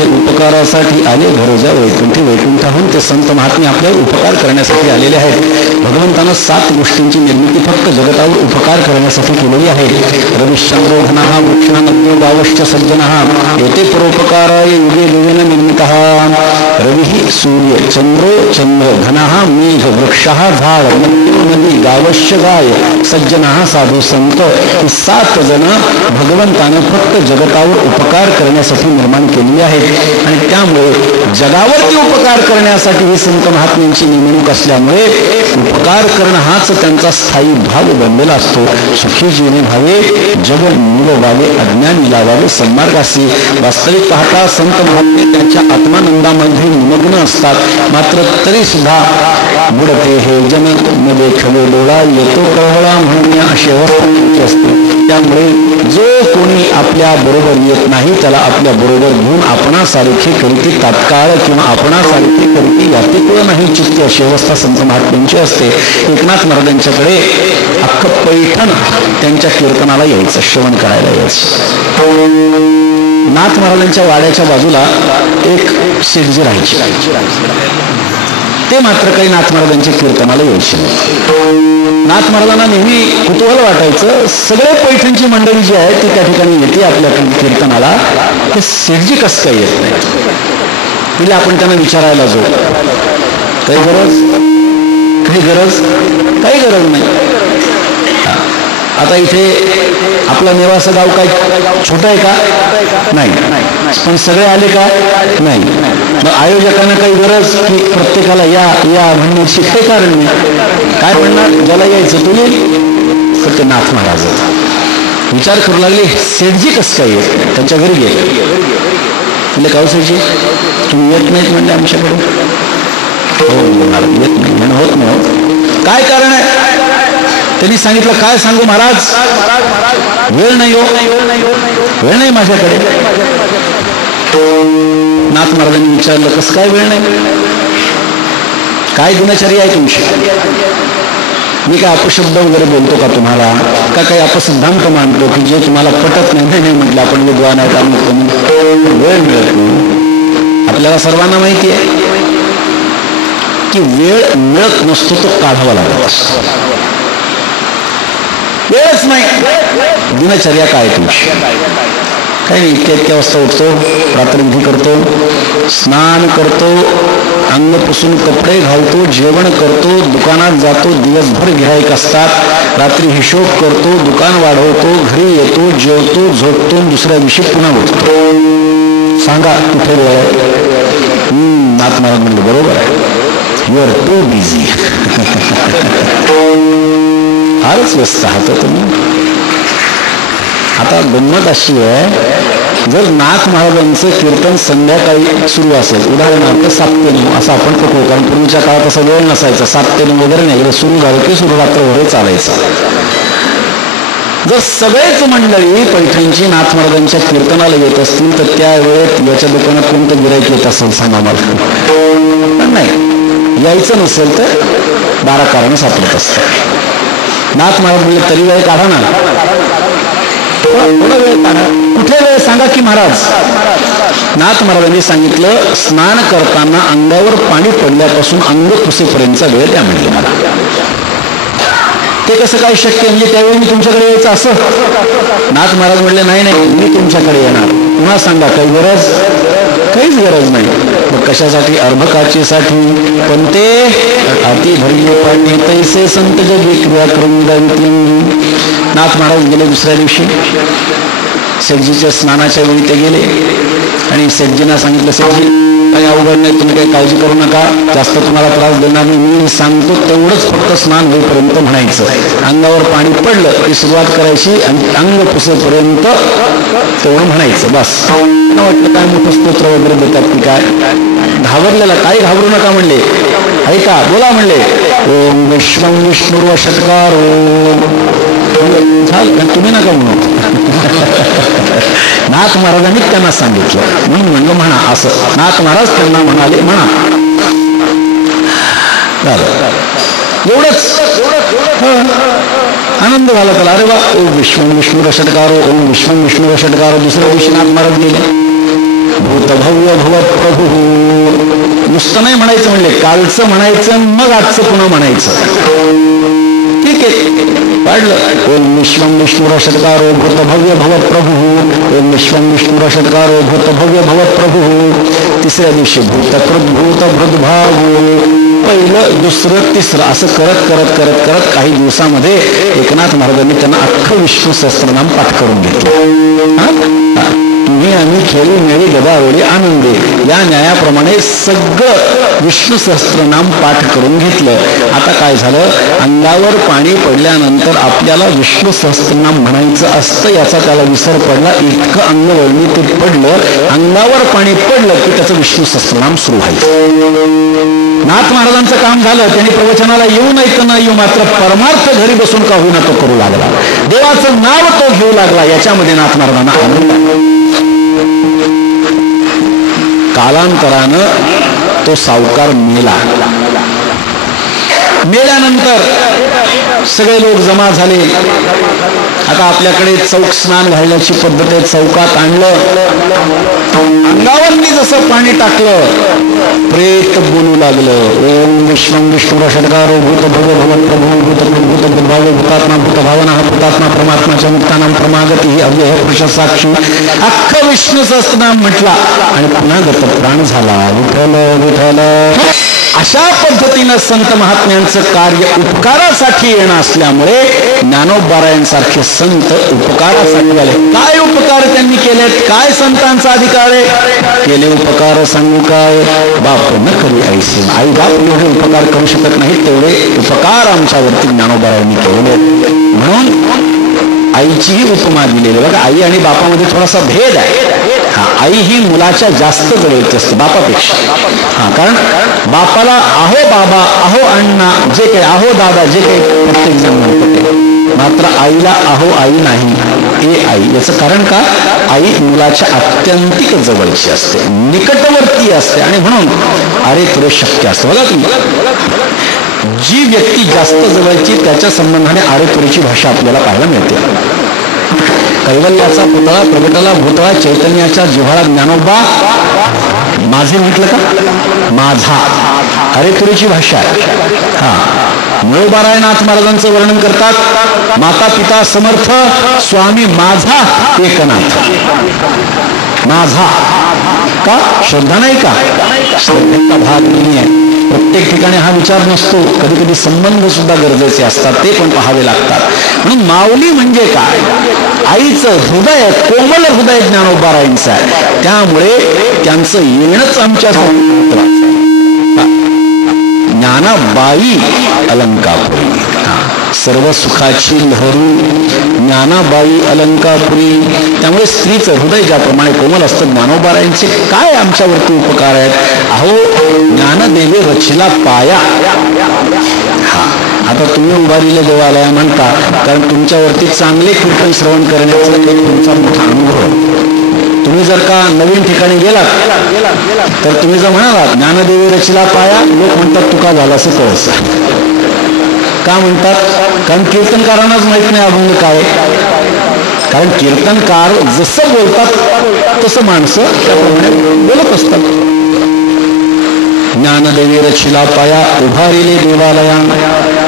उपकारासाठी आले घरोजा वैकुंठी, वैकुंठाहून ते संत महात्मे आपल्यावर उपकार करण्यासाठी आलेले आहेत. भगवंतानं 7 गोष्टींची निर्मिती फक्त जगतावर उपकार करण्यासाठी केलेली आहे. रविश्चंद्रो घनः वृक्षानद्यो गावश्च सज्जनः एते परोपकाराय युगे युगेन निर्मितः. रवी सूर्य, चंद्रो चंद्र, घनः मेघ, वृक्षः झाड, नद्यो नदी, गावश्च गाय, सज्जनः साधू संत. ही 7 जण भगवंतानं फक्त जगतावर उपकार करण्यासाठी निर्माण केलेली आहेत. आणि त्यामुळे जगावरती उपकार करण्यासाठी ही संत महात्म्यांची नेमणूक असल्यामुळे उपकार करणं हाच त्यांचा स्थायी भाव बनलेला असतो. सुखी जीवने व्हावे, जग निववावे, अज्ञान निलावावे सन्मार्गासी. वास्तविक पाहता संत महात्मे त्यांच्या आत्मानंदामध्ये निमग्न असतात. मात्र तरी सुद्धा बुडते हे जन न देखले डोळा, येतो कळवळा म्हणून अशी अवस्था असते. त्यामुळे जो कोणी आपल्या बरोबर येत नाही त्याला आपल्या बरोबर घेऊन आपणासारखे करीती तात्काळ किंवा आपणासारखे करीती यातित्व नाही चित्त, अशी अवस्था संत महात्म्यांची असते. एकनाथ महाराजांच्याकडे अख्खं पैठण त्यांच्या कीर्तनाला यायचं, श्रवण करायला यायचं. नाथ महाराजांच्या वाड्याच्या बाजूला एक शेठजी राहायचे. ते मात्र काही नाथ महाराजांच्या कीर्तनाला यायचे नाही. नाथ महाराजांना नेहमी कुतूहल वाटायचं, सगळे पैठणची मंडळी जी आहे ती त्या ठिकाणी येते आपल्या कीर्तनाला, ते शेठजी कसं काय येत नाही. म्हणजे आपण त्यांना विचारायला जाऊ, काही गरज नाही. आता इथे आपला नेवासा गाव काय छोटा आहे का? नाही. पण सगळे आले का? नाही. मग आयोजकांना काही गरज की प्रत्येकाला या या म्हणण्याची काही कारण नाही. काय म्हणणार, ज्याला यायचं तुम्ही फक्त नाथ महाराज. विचार करू लागले, सेठजी कसं काय येत? त्यांच्या घरी गेले. म्हणजे काऊ सेठजी तुम्ही येत नाहीत म्हणजे आमच्याकडे? हो येत नाही म्हणून होत नाही. काय कारण आहे? त्यांनी सांगितलं, काय सांगू महाराज, वेळ नाही हो, वेळ नाही माझ्याकडे. नाथ महाराजांनी विचारलं, कसं काय वेळ नाही? काय दिनचर्या आहे तुमची? मी काय अपशब्द वगैरे बोलतो का तुम्हाला? का काही अपसिद्धांत मानतो की जे तुम्हाला पटत नाही? नाही म्हटलं, आपण विद्वान आहेत आम्ही. वेळ मिळत नाही. आपल्याला सर्वांना माहिती आहे की वेळ मिळत नसतो, तो काढावा लागत असतो. वेळच नाही. दिनचर्या काय तुमची? काही नाही, इतक्या वाजता उठतो, रात्रविधी करतो, स्नान करतो, अंग पुसून कपडे घालतो, जेवण करतो, दुकानात जातो, दिवसभर गिऱ्हाईक असतात, रात्री हिशोब करतो, दुकान वाढवतो, घरी येतो, जेवतो, झोपतो, दुसऱ्या दिवशी पुन्हा उठतो. सांगा कुठे वेळ? नाथ महाराज म्हणले बरोबर आहे, यू आर टू बिझी. फारच व्यस्त आहात तुम्ही. आता गंमत अशी आहे, जर नाथ महाराजांचं कीर्तन संध्याकाळी सुरू असेल, उदाहरणार्थ 7 ते 9 असं आपण पकडू, कारण पूर्वीच्या काळात असा वेळ नसायचा, 7 ते 9 वगैरे नाही, सुरू झालं की सुरू रात्रभर चालायचं. जर सगळेच मंडळी पैठणची नाथ महाराजांच्या कीर्तनाला येत असतील तर त्या वेळेत याच्या दुकानात कोणतं गिऱ्हाईक येत असेल सांगा मला? पण नाही, यायचं नसेल तर 12 कारणं सापडत असतात. नाथ महाराज म्हणजे तरी वेळ काढा ना, थोडा वेळ काढा. कुठे वेळ सांगा की महाराज? नाथ महाराजांनी सांगितलं, स्नान करताना अंगावर पाणी पडल्यापासून अंग पुसेपर्यंतचा वेळ द्या म्हणले मला. ते कसं काय शक्य? म्हणजे त्यावेळी मी तुमच्याकडे यायचं असं? नाथ महाराज म्हणले नाही नाही, मी तुमच्याकडे येणार. पुन्हा सांगा, काही गरज? काहीच गरज नाही. मग कशासाठी? अर्भकाचीसाठी. पण ते अति भरले पाणी तैसे संत जगी क्रिया करून द्यावी. नाथ महाराज गेले दुसऱ्या दिवशी, शेठजीच्या स्नानाच्या वेळी ते गेले आणि शेठजींना सांगितलं, शेठजी काही अवघड नाही, तुम्ही काही काळजी करू नका, जास्त तुम्हाला त्रास देणार नाही, मी सांगतो तेवढंच फक्त स्नान होईपर्यंत म्हणायचं. अंगावर पाणी पडलं की सुरुवात करायची आणि अंग पुसेपर्यंत तेवढं म्हणायचं, बस. वाटलं काय मोठं स्तोत्र वगैरे देतात की काय? घाबरलेला, काही घाबरू नका म्हणले, ऐका, बोला म्हणले, ओम विश्वं विष्णुर्व षट्कारो. तुम्ही नका म्हणू. नाथ महाराजांनी त्यांना सांगितलं म्हणून म्हणलं म्हणा असं. नाथ महाराज त्यांना म्हणाले म्हणा. एवढंच आनंद झाला त्याला. अरे वा, ओम विश्वं विष्णुर्व षट्कारो, ओम विश्वं विष्णुर्व षट्कारो. दुसऱ्या दिवशी नाथ महाराज गेले. भूतभव्य भवत प्रभू. नुसतं नाही म्हणायचं म्हणले, कालचं म्हणायचं मग आजचं पुन्हा म्हणायचं. ठीक आहे, वाढलं. ओम विश्वं विष्णुर्व षट्कारो भूतभव्य भवत प्रभू. ओम विश्वं विष्णुर्व षट्कारो भूतभव्य भवत प्रभू. तिसऱ्या दिवशी भूतकृत भूत भृतभावो. पहिलं, दुसरं, तिसरं असं करत करत करत करत काही दिवसामध्ये एकनाथ महाराजांनी त्यांना अख्खं विष्णू सहस्त्रनाम पाठ करून घेतलं. तुम्ही आम्ही खेळी मेळी गदावळी आनंदे या न्यायाप्रमाणे सगळं विष्णू सहस्त्रनाम पाठ करून घेतलं. आता काय झालं, अंगावर पाणी पडल्यानंतर आपल्याला विष्णू सहस्त्रनाम म्हणायचं असतं, याचा त्याला विसर पडला. इतकं अंग वळणी ते पडलं, अंगावर पाणी पडलं की त्याचं विष्णू सहस्त्रनाम सुरू व्हायचं. नाथ महाराजांचं काम झालं. त्यांनी प्रवचनाला येऊ नाही तर नाही येऊ, मात्र परमार्थ घरी बसून का होईना तो करू लागला. देवाचं नाव तो घेऊ लागला. याच्यामध्ये नाथ महाराजांना आनंद. कालांतरानं तो सावकार मेला. मेल्यानंतर सगळे लोक जमा झाले. आता आपल्याकडे चौक स्नान घालण्याची पद्धत आहे. चौकात आणलं, अंगावरनी जसं पाणी टाकलं, प्रेत बोलू लागलं, ओम विश्वं विष्णुर्व षट्कारो भूतभव्य भवत प्रभू. भूतभव्य भूतात्मा भूतभावना भूतात्मा परमात्माच्या मुक्तानाम प्रमागती ही अव्यय पुरुष साक्षी. अख्खं विष्णू सहस्त्रनाम म्हटला आणि पुन्हा गत प्राण झाला. विठ्ठल विठ्ठल. अशा पद्धतीनं संत महात्म्यांचं कार्य उपकारासाठी येणं असल्यामुळे ज्ञानोबारायांसारखे संत उपकारासाठी आले. काय उपकार त्यांनी केलेत? काय संतांचा अधिकार आहे? केले उपकार सांगू काय? बाप न करी ऐसे. आई बाप एवढे उपकार करू शकत नाहीत, तेवढे उपकार आमच्यावरती ज्ञानोबारायांनी केले. म्हणून आईचीही उपमा दिलेली. बघा, आई आणि बापामध्ये थोडासा भेद आहे. आई ही मुलाच्या जास्त जवळची असते बापापेक्षा. कारण बापाला अहो बाबा, अहो अण्णा, जे काही अहो दादा, जे काही प्रत्येक जण म्हणतो, मात्र आईला अहो आई नाही, ए आई. याचं कारण का? आई मुलाच्या अत्यंतिक जवळची असते, निकटवर्ती असते आणि म्हणून अरे तुरे शक्य असतं. बघा तुम्ही, जी व्यक्ती जास्त जवळची त्याच्या संबंधाने अरे तुरेची भाषा आपल्याला पाहायला मिळते. कैवल्याचा पुतळा प्रगटाला भूतळा, चैतन्याच्या जिव्हाळा ज्ञानोबा माझे म्हटलं का? माझा. अरे तुरीची भाषा आहे. ज्ञानोबारायनाथ महाराजांचं वर्णन करतात, माता पिता समर्थ स्वामी माझा एकनाथ. माझा का श्रद्धा नाही का? श्रद्धेचा भाग नाही आहे. प्रत्येक ठिकाणी हा विचार नसतो. कधी कधी संबंध सुद्धा गरजेचे असतात, ते पण पाहावे लागतात. म्हणून माऊली म्हणजे काय? आईचं हृदय, कोमल हृदय ज्ञानोबारायांचं आहे. त्यामुळे त्यांचं येणंच आमच्या ज्ञानाबाई अलंकापुरी. सर्व सुखाची लहरू ज्ञानाबाई अलंकापुरी. त्यामुळे स्त्रीचं हृदय ज्याप्रमाणे कोमल असतं, ज्ञानोबारायांचे काय आमच्यावरती उपकार आहेत. अहो ज्ञानदेवे रचिला पाया. हा आता तुम्ही उभारीला देवालया म्हणता कारण तुमच्यावरती चांगले कीर्तन श्रवण करण्याचा एक तुमचा मोठा अनुभव. तुम्ही जर का नवीन ठिकाणी गेलात तर तुम्ही जर म्हणालात ज्ञानदेवी रचिला पाया, लोक म्हणतात तुका झाला असं कळस. का म्हणतात? कारण कीर्तनकारांनाच माहित नाही अभंग काय. कारण कीर्तनकार जसं बोलतात तसं माणसं त्याप्रमाणे बोलत असतात. ज्ञानदेवी रचिला पाया, उभारिले देवालया,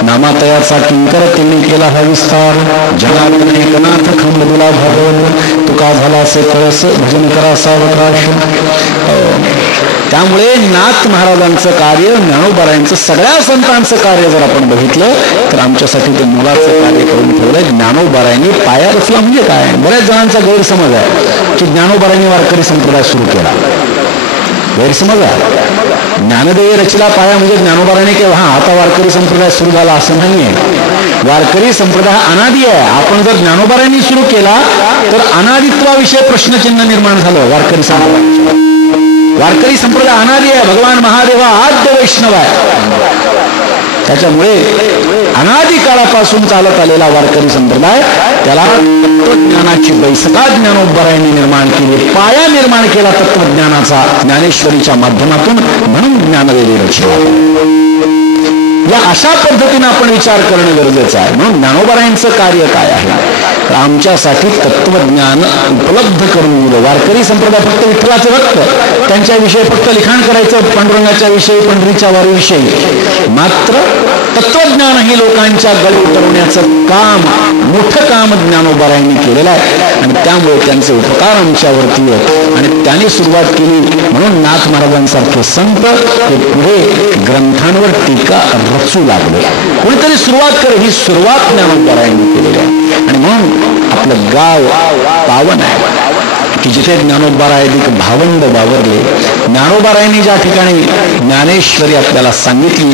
नामातयाचा किंकर तिने केला हा विस्तार. जनार्दन एकनाथ खंबुला भागवल, तुका झाला असे कळस, भजन करा सावकाश. त्यामुळे नाथ महाराजांचं कार्य, ज्ञानोबारायांचं, सगळ्या संतांचं कार्य जर आपण बघितलं तर आमच्यासाठी ते मुलाचं कार्य करून ठेवलंय. ज्ञानोबारायांनी पाया रचला म्हणजे काय? बऱ्याच जणांचा गैरसमज आहे की ज्ञानोबारायांनी वारकरी संप्रदाय सुरू केला. गैरसमज आहे. ज्ञानदेवी रचिला पाया म्हणजे ज्ञानोबाराने केव्हा आता वारकरी संप्रदाय सुरू झाला असं नाहीये. वारकरी संप्रदाय अनादी आहे. आपण जर ज्ञानोबारांनी सुरू केला तर अनादित्वाविषयी प्रश्नचिन्ह निर्माण झालं. वारकरी संप्रदाय अनादी आहे. भगवान महादेवा आद्य वैष्णव आहे. त्याच्यामुळे अनादी काळापासून चालत आलेला वारकरी संप्रदाय, त्याला तत्वज्ञानाची बैसका ज्ञानोबारायांनी निर्माण केली, पाया निर्माण केला तत्वज्ञानाचा ज्ञानेश्वरीच्या माध्यमातून. म्हणून ज्ञानदेवी रचिला. या अशा पद्धतीने आपण विचार करणं गरजेचं आहे. म्हणून ज्ञानोबारायांचं कार्य काय आहे? आमच्यासाठी तत्वज्ञान उपलब्ध करून दिलं. वारकरी संप्रदाय फक्त विठ्ठलाचे भक्त, त्यांच्याविषयी फक्त लिखाण करायचं, पांडुरंगाच्या विषयी, पंढरीच्या वारीविषयी. मात्र तत्वज्ञान ही लोकांच्या गळी उतरवण्याचं काम, मोठं काम ज्ञानोबारायांनी केलेलं आहे. आणि त्यामुळे त्यांचे उपकार आमच्यावरती आहेत. आणि त्यांनी सुरुवात केली म्हणून नाथ महाराजांसारखे संत हे पुढे ग्रंथांवर टीका रचू लागले. कोणीतरी सुरुवात करे, ही सुरुवात ज्ञानोबारायांनी केलेली आहे. आणि म्हणून आपलं गाव पावन आहे की जिथे ज्ञानोबारायांनी भावंड वावरले. ज्ञानोबारायांनी ज्या ठिकाणी ज्ञानेश्वरी आपल्याला सांगितली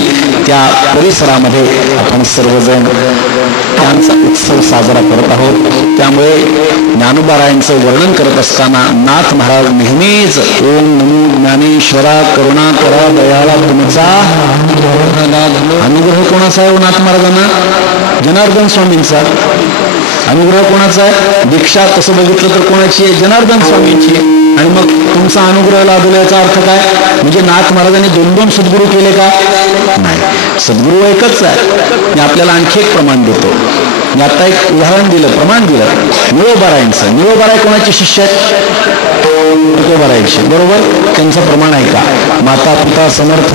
त्या परिसरामध्ये आपण सर्वजण त्यांचा उत्सव साजरा करत आहोत. त्यामुळे ज्ञानोबारायांचं वर्णन करत असताना नाथ महाराज नेहमीच ओम नमो ज्ञानेश्वरा करुणा करा दयाला तुमचा अनुग्रह. कोणाचा आहे नाथ महाराजांना? जनार्दन स्वामींचा. अनुग्रह कोणाचा आहे? दीक्षा तसं बघितलं तर कोणाची आहे? जनार्दन स्वामींची. आणि मग तुमचा अनुग्रह लाभला याचा अर्थ काय? म्हणजे नाथ महाराजांनी 2-2 सद्गुरू केले का? नाही, सद्गुरू एकच आहे. मी आपल्याला आणखी एक प्रमाण देतो. मी आता एक उदाहरण दिलं, प्रमाण दिलं निळोबारायांचं. निळोबाराय कोणाचे शिष्य आहेत? तुकोबारायांचे. बरोबर, त्यांचं प्रमाण आहे का? माता पिता समर्थ,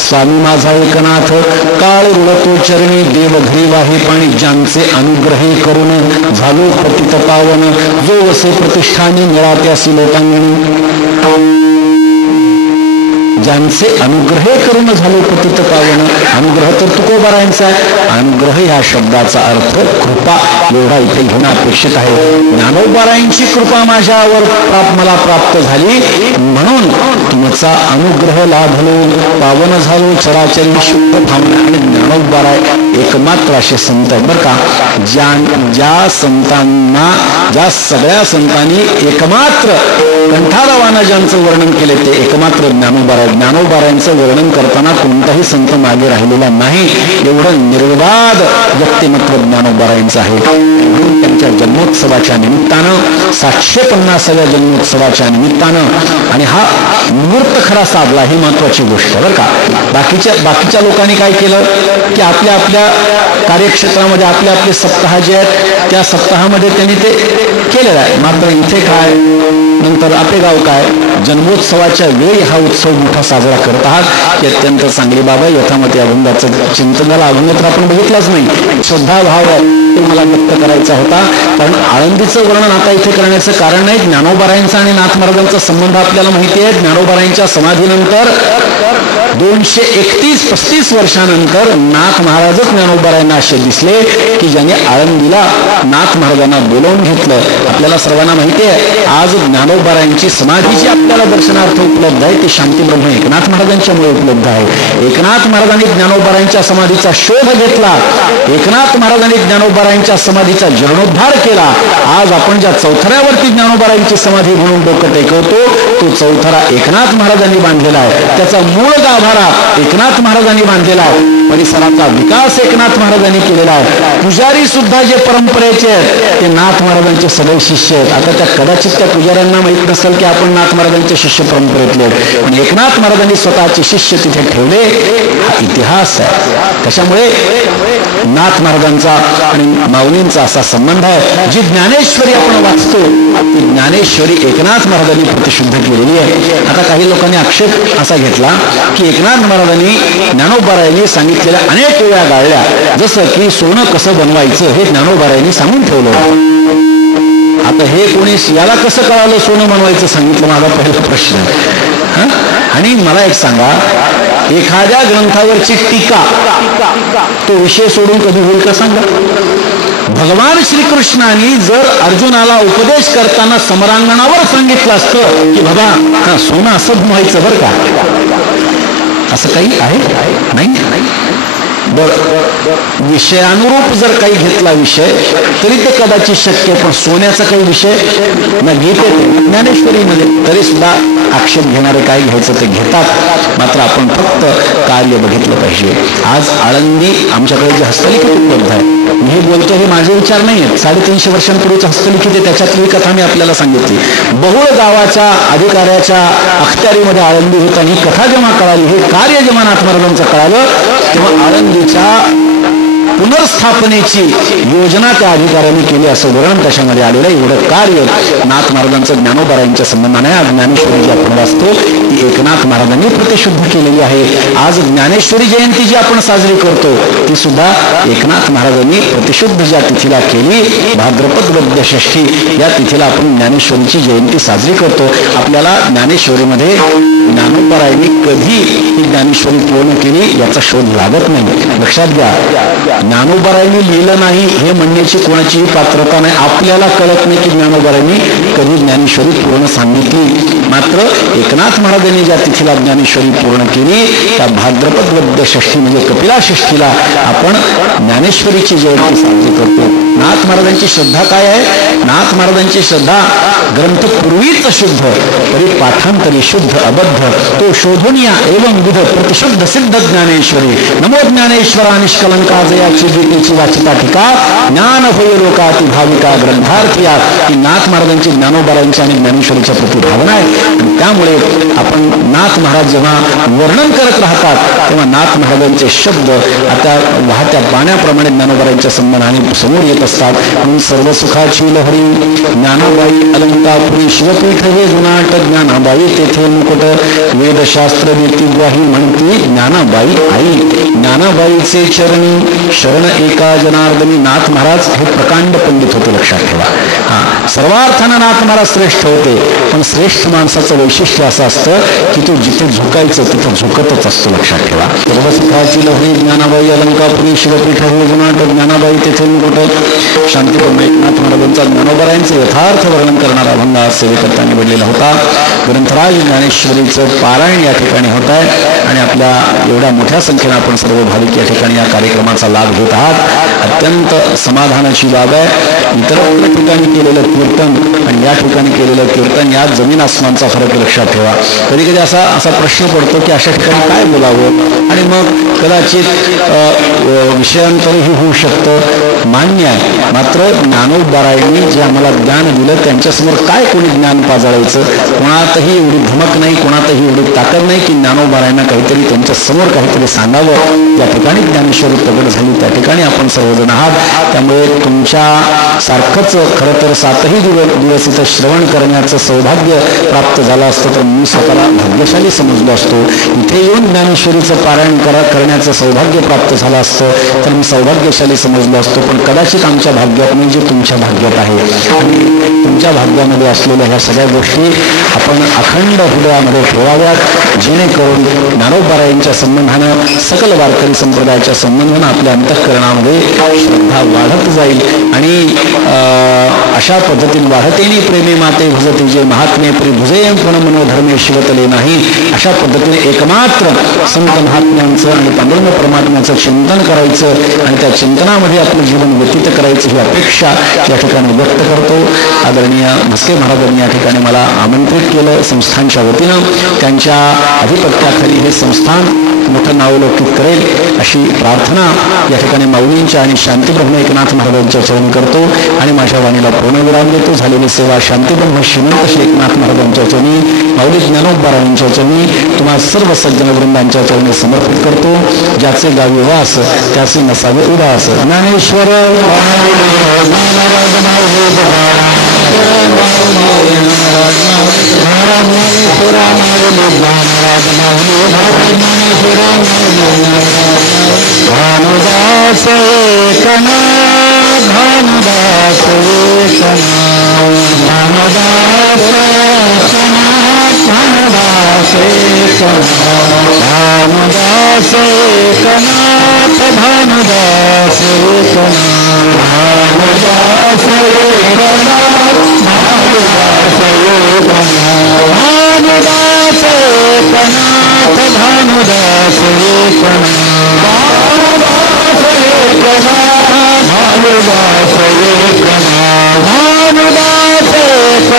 स्वामी माझा एकनाथ, काळ रुळतो चरणी, देव घरी वाहे पाणी, ज्यांचे अनुग्रहे करून झालो पतित पावन, जो वसे प्रतिष्ठानी मिळा त्यासी लोकांगणी. ज्यांचे अनुग्रह करून झालो पतित पावन. अनुग्रह तर तुकोबारायांचा आहे. अनुग्रह या शब्दाचा अर्थ कृपा, एवढा इथे घेणं अपेक्षित आहे. ज्ञानोबारायांची कृपा माझ्यावर मला प्राप्त झाली म्हणून तुमचा अनुग्रह लाभलो, पावन झालो, चराचरी शुद्ध भावना. आणि ज्ञानोबाराय एकमात्र असे संत आहेत बरं का, ज्या संतांना, ज्या सगळ्या संतांनी एकमात्र कंठारावानं ज्यांचं वर्णन केले ते एकमात्र ज्ञानोबाराय. ज्ञानोबारायांचं वर्णन करताना कोणताही संत मागे राहिलेला नाही. एवढं निर्विवाद व्यक्तिमत्व ज्ञानोबारायांचं आहे. म्हणून त्यांच्या जन्मोत्सवाच्या निमित्तानं, 750व्या जन्मोत्सवाच्या निमित्तानं, आणि हा मुहूर्त खरा साधला, ही महत्वाची गोष्ट बरं का. बाकीच्या लोकांनी काय केलं की आपल्या आपल्या कार्यक्षेत्रामध्ये आपले आपले सप्ताह जे आहेत त्या सप्ताहामध्ये त्यांनी ते केलेलं आहे. मात्र इथे काय नंतर आपेगाव काय जन्मोत्सवाच्या वेळी हा उत्सव मोठा साजरा करत आहात, ही अत्यंत चांगली बाब आहे. यथामती अभंगाचं चिंतन झालं. अभंग तर आपण बघितलाच नाही, श्रद्धाभाव आहे तो मला व्यक्त करायचा होता. कारण आळंदीचं वर्णन आता इथे करण्याचं कारण नाही. ज्ञानोबारायांचा आणि नाथ महाराजांचा संबंध आपल्याला माहिती आहे. ज्ञानोबारायांच्या समाधीनंतर 231-35 वर्षानंतर नाथ महाराजच ज्ञानोबारायांना असे दिसले की ज्याने आळंदीला नाथ महाराजांना बोलावून घेतलं. आपल्याला सर्वांना माहिती आहे आज ज्ञानोबारायांची समाधी जी आपल्याला दर्शनार्थ उपलब्ध आहे ती शांतीब्रह्म एकनाथ महाराजांच्यामुळे उपलब्ध आहे. एकनाथ महाराजांनी ज्ञानोबारायांच्या समाधीचा शोध घेतला. एकनाथ महाराजांनी ज्ञानोबारायांच्या समाधीचा जीर्णोद्धार केला. आज आपण ज्या चौथऱ्यावरती ज्ञानोबारायांची समाधी म्हणून डोकं टेकवतो तो चौथरा एकनाथ महाराजांनी बांधलेला आहे. त्याचा मूळ गाभारा एकनाथ महाराजांनी बांधलेला आहे. परिसराचा विकास एकनाथ महाराजांनी केलेला आहे. पुजारी सुद्धा जे परंपरेचे आहेत ते नाथ महाराजांचे सगळे शिष्य आहेत. आता त्या कदाचित त्या पुजाऱ्यांना माहित नसेल की आपण नाथ महाराजांचे शिष्य परंपरेतले आहेत, पण एकनाथ महाराजांनी स्वतःचे शिष्य तिथे ठेवले. हा इतिहास आहे. त्याच्यामुळे नाथ महाराजांचा आणि माऊलींचा असा संबंध आहे. जी ज्ञानेश्वरी आपण वाचतो ती ज्ञानेश्वरी एकनाथ महाराजांनी प्रतिशुद्ध केलेली आहे. आता काही लोकांनी आक्षेप असा घेतला की एकनाथ महाराजांनी ज्ञानोबारायांनी सांगितलेल्या अनेक वेळा गाळल्या, जसं की सोनं कसं बनवायचं हे ज्ञानोबारायांनी सांगून ठेवलं. आता हे कोणी याला कसं कळालं सोनं बनवायचं सांगितलं, माझा पहिला प्रश्न आहे. आणि मला एक सांगा, एखाद्या ग्रंथावरची टीका तो विषय सोडून कधी होईल का सांगा? भगवान श्रीकृष्णाने जर अर्जुनाला उपदेश करताना समरांगणावर सांगितलं असतं की बाबा सोनं असं बनवायचं बरं का, असं काही आहे नाही. विषयानुरूप जर काही घेतला विषय तरी ते कदाचित शक्य, पण सोन्याचा काही विषय ना गीतेत ज्ञानेश्वरीमध्ये तरी सुद्धा आक्षेप घेणारे काय घ्यायचं ते घेतात. मात्र आपण फक्त कार्य बघितलं पाहिजे. आज आळंदी आमच्याकडे जे हस्तलिखित उपलब्ध आहे, मी हे बोलतो हे माझे विचार नाही आहेत, 350 वर्षांपूर्वीच हस्तलिखित आहे. त्याच्यातली कथा मी आपल्याला सांगितली. बहुळ गावाच्या अधिकाऱ्याच्या अखत्यारीमध्ये आळंदी होता. ही कथा जेव्हा कळाली, हे कार्य जेव्हा नाथ महाराजांचं कळालं, तेव्हा आळंदीच्या पुनर्स्थापनेची योजना त्या अधिकाऱ्यांनी केली असं वर्णन त्याच्यामध्ये आलेलं आहे. एवढं कार्य नाथ महाराजांचं ज्ञानोबारायांच्या संबंधाने आज ज्ञानेश्वरी जी आपण वाचतो ती एकनाथ महाराजांनी प्रतिशुद्ध केलेली आहे. आज ज्ञानेश्वरी जयंती जी आपण साजरी करतो ती सुद्धा एकनाथ महाराजांनी प्रतिशुद्ध ज्या तिथीला केली, भाद्रपद वद्य षष्ठी या तिथीला आपण ज्ञानेश्वरीची जयंती साजरी करतो. आपल्याला ज्ञानेश्वरीमध्ये ज्ञानोबारायांनी कधी ही ज्ञानेश्वरी पूर्ण केली याचा शोध लागत नाही. लक्षात घ्या, ज्ञानोबारायांनी लिहिलं नाही हे म्हणण्याची कोणाचीही पात्रता नाही. आपल्याला कळत नाही की ज्ञानोबारायांनी कधी ज्ञानेश्वरी पूर्ण सांगितली. मात्र एकनाथ महाराजांनी ज्या तिथीला ज्ञानेश्वरी पूर्ण केली त्या भाद्रपद वद्य षष्ठी म्हणजे कपिला षष्ठीला आपण ज्ञानेश्वरीची जयंती साजरी करतो. नाथ महाराजांची श्रद्धा काय आहे? नाथ महाराजांची श्रद्धा ग्रंथ पूर्वीच शुद्ध तरी पाठांतरी शुद्ध अबद्ध तो शोधून या एवं विध प्रतिशुद्ध सिद्ध ज्ञानेश्वरी नमो ज्ञानेश्वरा निष्कलंका जयाची गीतेची वाचिता टीका ज्ञान होय लोकाती भाविका ग्रंथार्थिया. ही नाथ महाराजांची ज्ञानोबारायांची आणि ज्ञानेश्वरीच्या प्रति भावना आहे. आणि त्यामुळे आपण नाथ महाराज जेव्हा वर्णन करत राहतात तेव्हा नाथ महाराजांचे शब्द आता वाहत्या पाण्याप्रमाणे ज्ञानोबारायांच्या संबंधाने समोर येत असतात. म्हणून सर्व सुखाची लहरी ज्ञानाबाई अलंकापुरी शिवपीठ हे जुनाट ज्ञानाबाई तेथे मुकुट वेदशास्त्र नीतिग्वाही म्हणते ज्ञानाबाई आई. ज्ञानाबाईचे चरणी शरण एका जनार्दनी. नाथ महाराज हे प्रकांड पंडित होते, लक्षात ठेवा. सर्वार्थानं नाथ महाराज श्रेष्ठ होते, पण श्रेष्ठ माणसाचं वैशिष्ट्य असं असतं की तो जिथे झुकायचं तिथं झुकतच असतो, लक्षात ठेवा. सर्वसुखाची लहरी ज्ञानाबाई अलंकापुरी शिवपीठ हे जुनाट ज्ञानाबाई तेथे मुकुट. शांतीप्रमाणे नाथ महाराजांचा ज्ञानोबारायांचं यथार्थ वर्णन करणारा अभंग आज सेवेकर्त्यांनी घडलेला होता. ग्रंथराज ज्ञानेश्वरीचं पारायण या ठिकाणी होत आहे आणि आपल्या एवढ्या मोठ्या संख्येनं आपण सर्व भाविक या ठिकाणी या कार्यक्रमाचा लाभ घेत आहात. अत्यंत समाधानाची बाब आहे. इतर ठिकाणी केलेलं कीर्तन आणि या ठिकाणी केलेलं कीर्तन यात जमीन आसमानचा फरक लक्षात ठेवा. कधी कधी असा प्रश्न पडतो की अशा ठिकाणी काय बोलावं आणि मग कदाचित विषयांतरही होऊ शकतं, मान्य आहे. मात्र ज्ञानोबारायांनी जे आम्हाला ज्ञान दिलं त्यांच्यासमोर काय कोणी ज्ञान पाजाळायचं? कोणातही एवढी धमक नाही, कोणातही एवढी ताकद नाही की ज्ञानोबारायांना काहीतरी त्यांच्या समोर काहीतरी सांगावं. या ठिकाणी ज्ञानेश्वरी प्रगट झाली त्या ठिकाणी आपण सर्वजण आहात. त्यामुळे तुमच्या सारखंच खरं तर 7ही दिवस इथं श्रवण करण्याचं सौभाग्य प्राप्त झालं असतं तर मी स्वतःला भाग्यशाली समजलो असतो. इथे येऊन ज्ञानेश्वरीचं पारायण करण्याचं सौभाग्य प्राप्त झालं असतं तर मी सौभाग्यशाली समजलो असतो. पण कदाचित आमच्या भाग्यात नाही, जे तुमच्या भाग्यात आहे. आणि तुमच्या भाग्यामध्ये असलेल्या ह्या सगळ्या गोष्टी आपण अखंड हृदयामध्ये ठेवाव्यात, जेणेकरून ज्ञानोबारायांच्या संबंधानं, सकल वारकरी संप्रदायाच्या संबंधानं आपल्या अंतःकरणामध्ये श्रद्धा वाढत जाईल. आणि अशा पद्धतीने वाढतेनी प्रेमे माते भजते जे महात्मे प्रिभुजे पण मनोधर्मे शिवतले नाही, अशा पद्धतीने एकमात्र संत महात्म्यांचं आणि पांडुरंग परमात्म्याचं चिंतन करायचं आणि त्या चिंतनामध्ये आपलं जीवन व्यतीत करायचं ही अपेक्षा या ठिकाणी व्यक्त करतो. आदरणीय म्हस्के महाराजांनी या ठिकाणी मला आमंत्रित केलं संस्थानच्या वतीनं. त्यांच्या आधिपत्याखाली हे संस्थान मोठं नावलौकिक करेल अशी प्रार्थना या ठिकाणी माऊलींच्या आणि शांतीब्रह्म एकनाथ महाराजांच्या चरणी करतो. आणि माझ्या वाणीला पूर्णविराम देतो. झालेली सेवा शांतीब्रह्म श्रीमंत श्री एकनाथ महाराजांच्या चरणी, माऊली ज्ञानोबारायांच्या चरणी, तुम्हा सर्व सज्जनवृंदांच्या चरणी समर्पित करतो. ज्याचे गावी वास त्याचे नसावे उदास. ज्ञानेश्वर भानुदास कना भानुदास कना भानुदास कना भानुदास कना भानुदास कनाथ भानुदास कना भानुदास कना भानुदास कना भानुदास कनाथ भानुदास कना भानुदास कना भानुदास कना भानुदास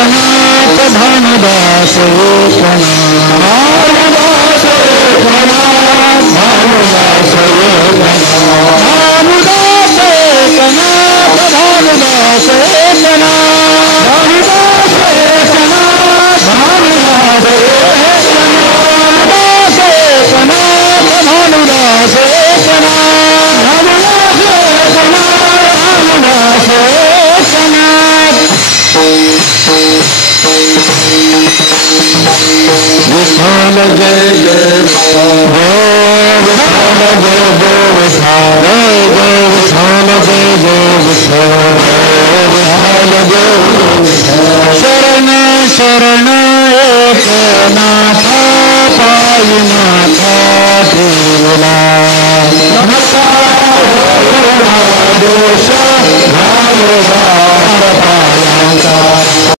कनाथ भानुदास कना भानुदास कना भानुदास कना भानुदास कनाथ भानुदास कना भानुदास कना भानुदास कनाथ भानुदास कना भानुदास कना भानुदास कना. विठ्ठल जय जय विठ्ठल जय जय विठ्ठल जय जय विठ्ठल विठ्ठल जय शरण शरण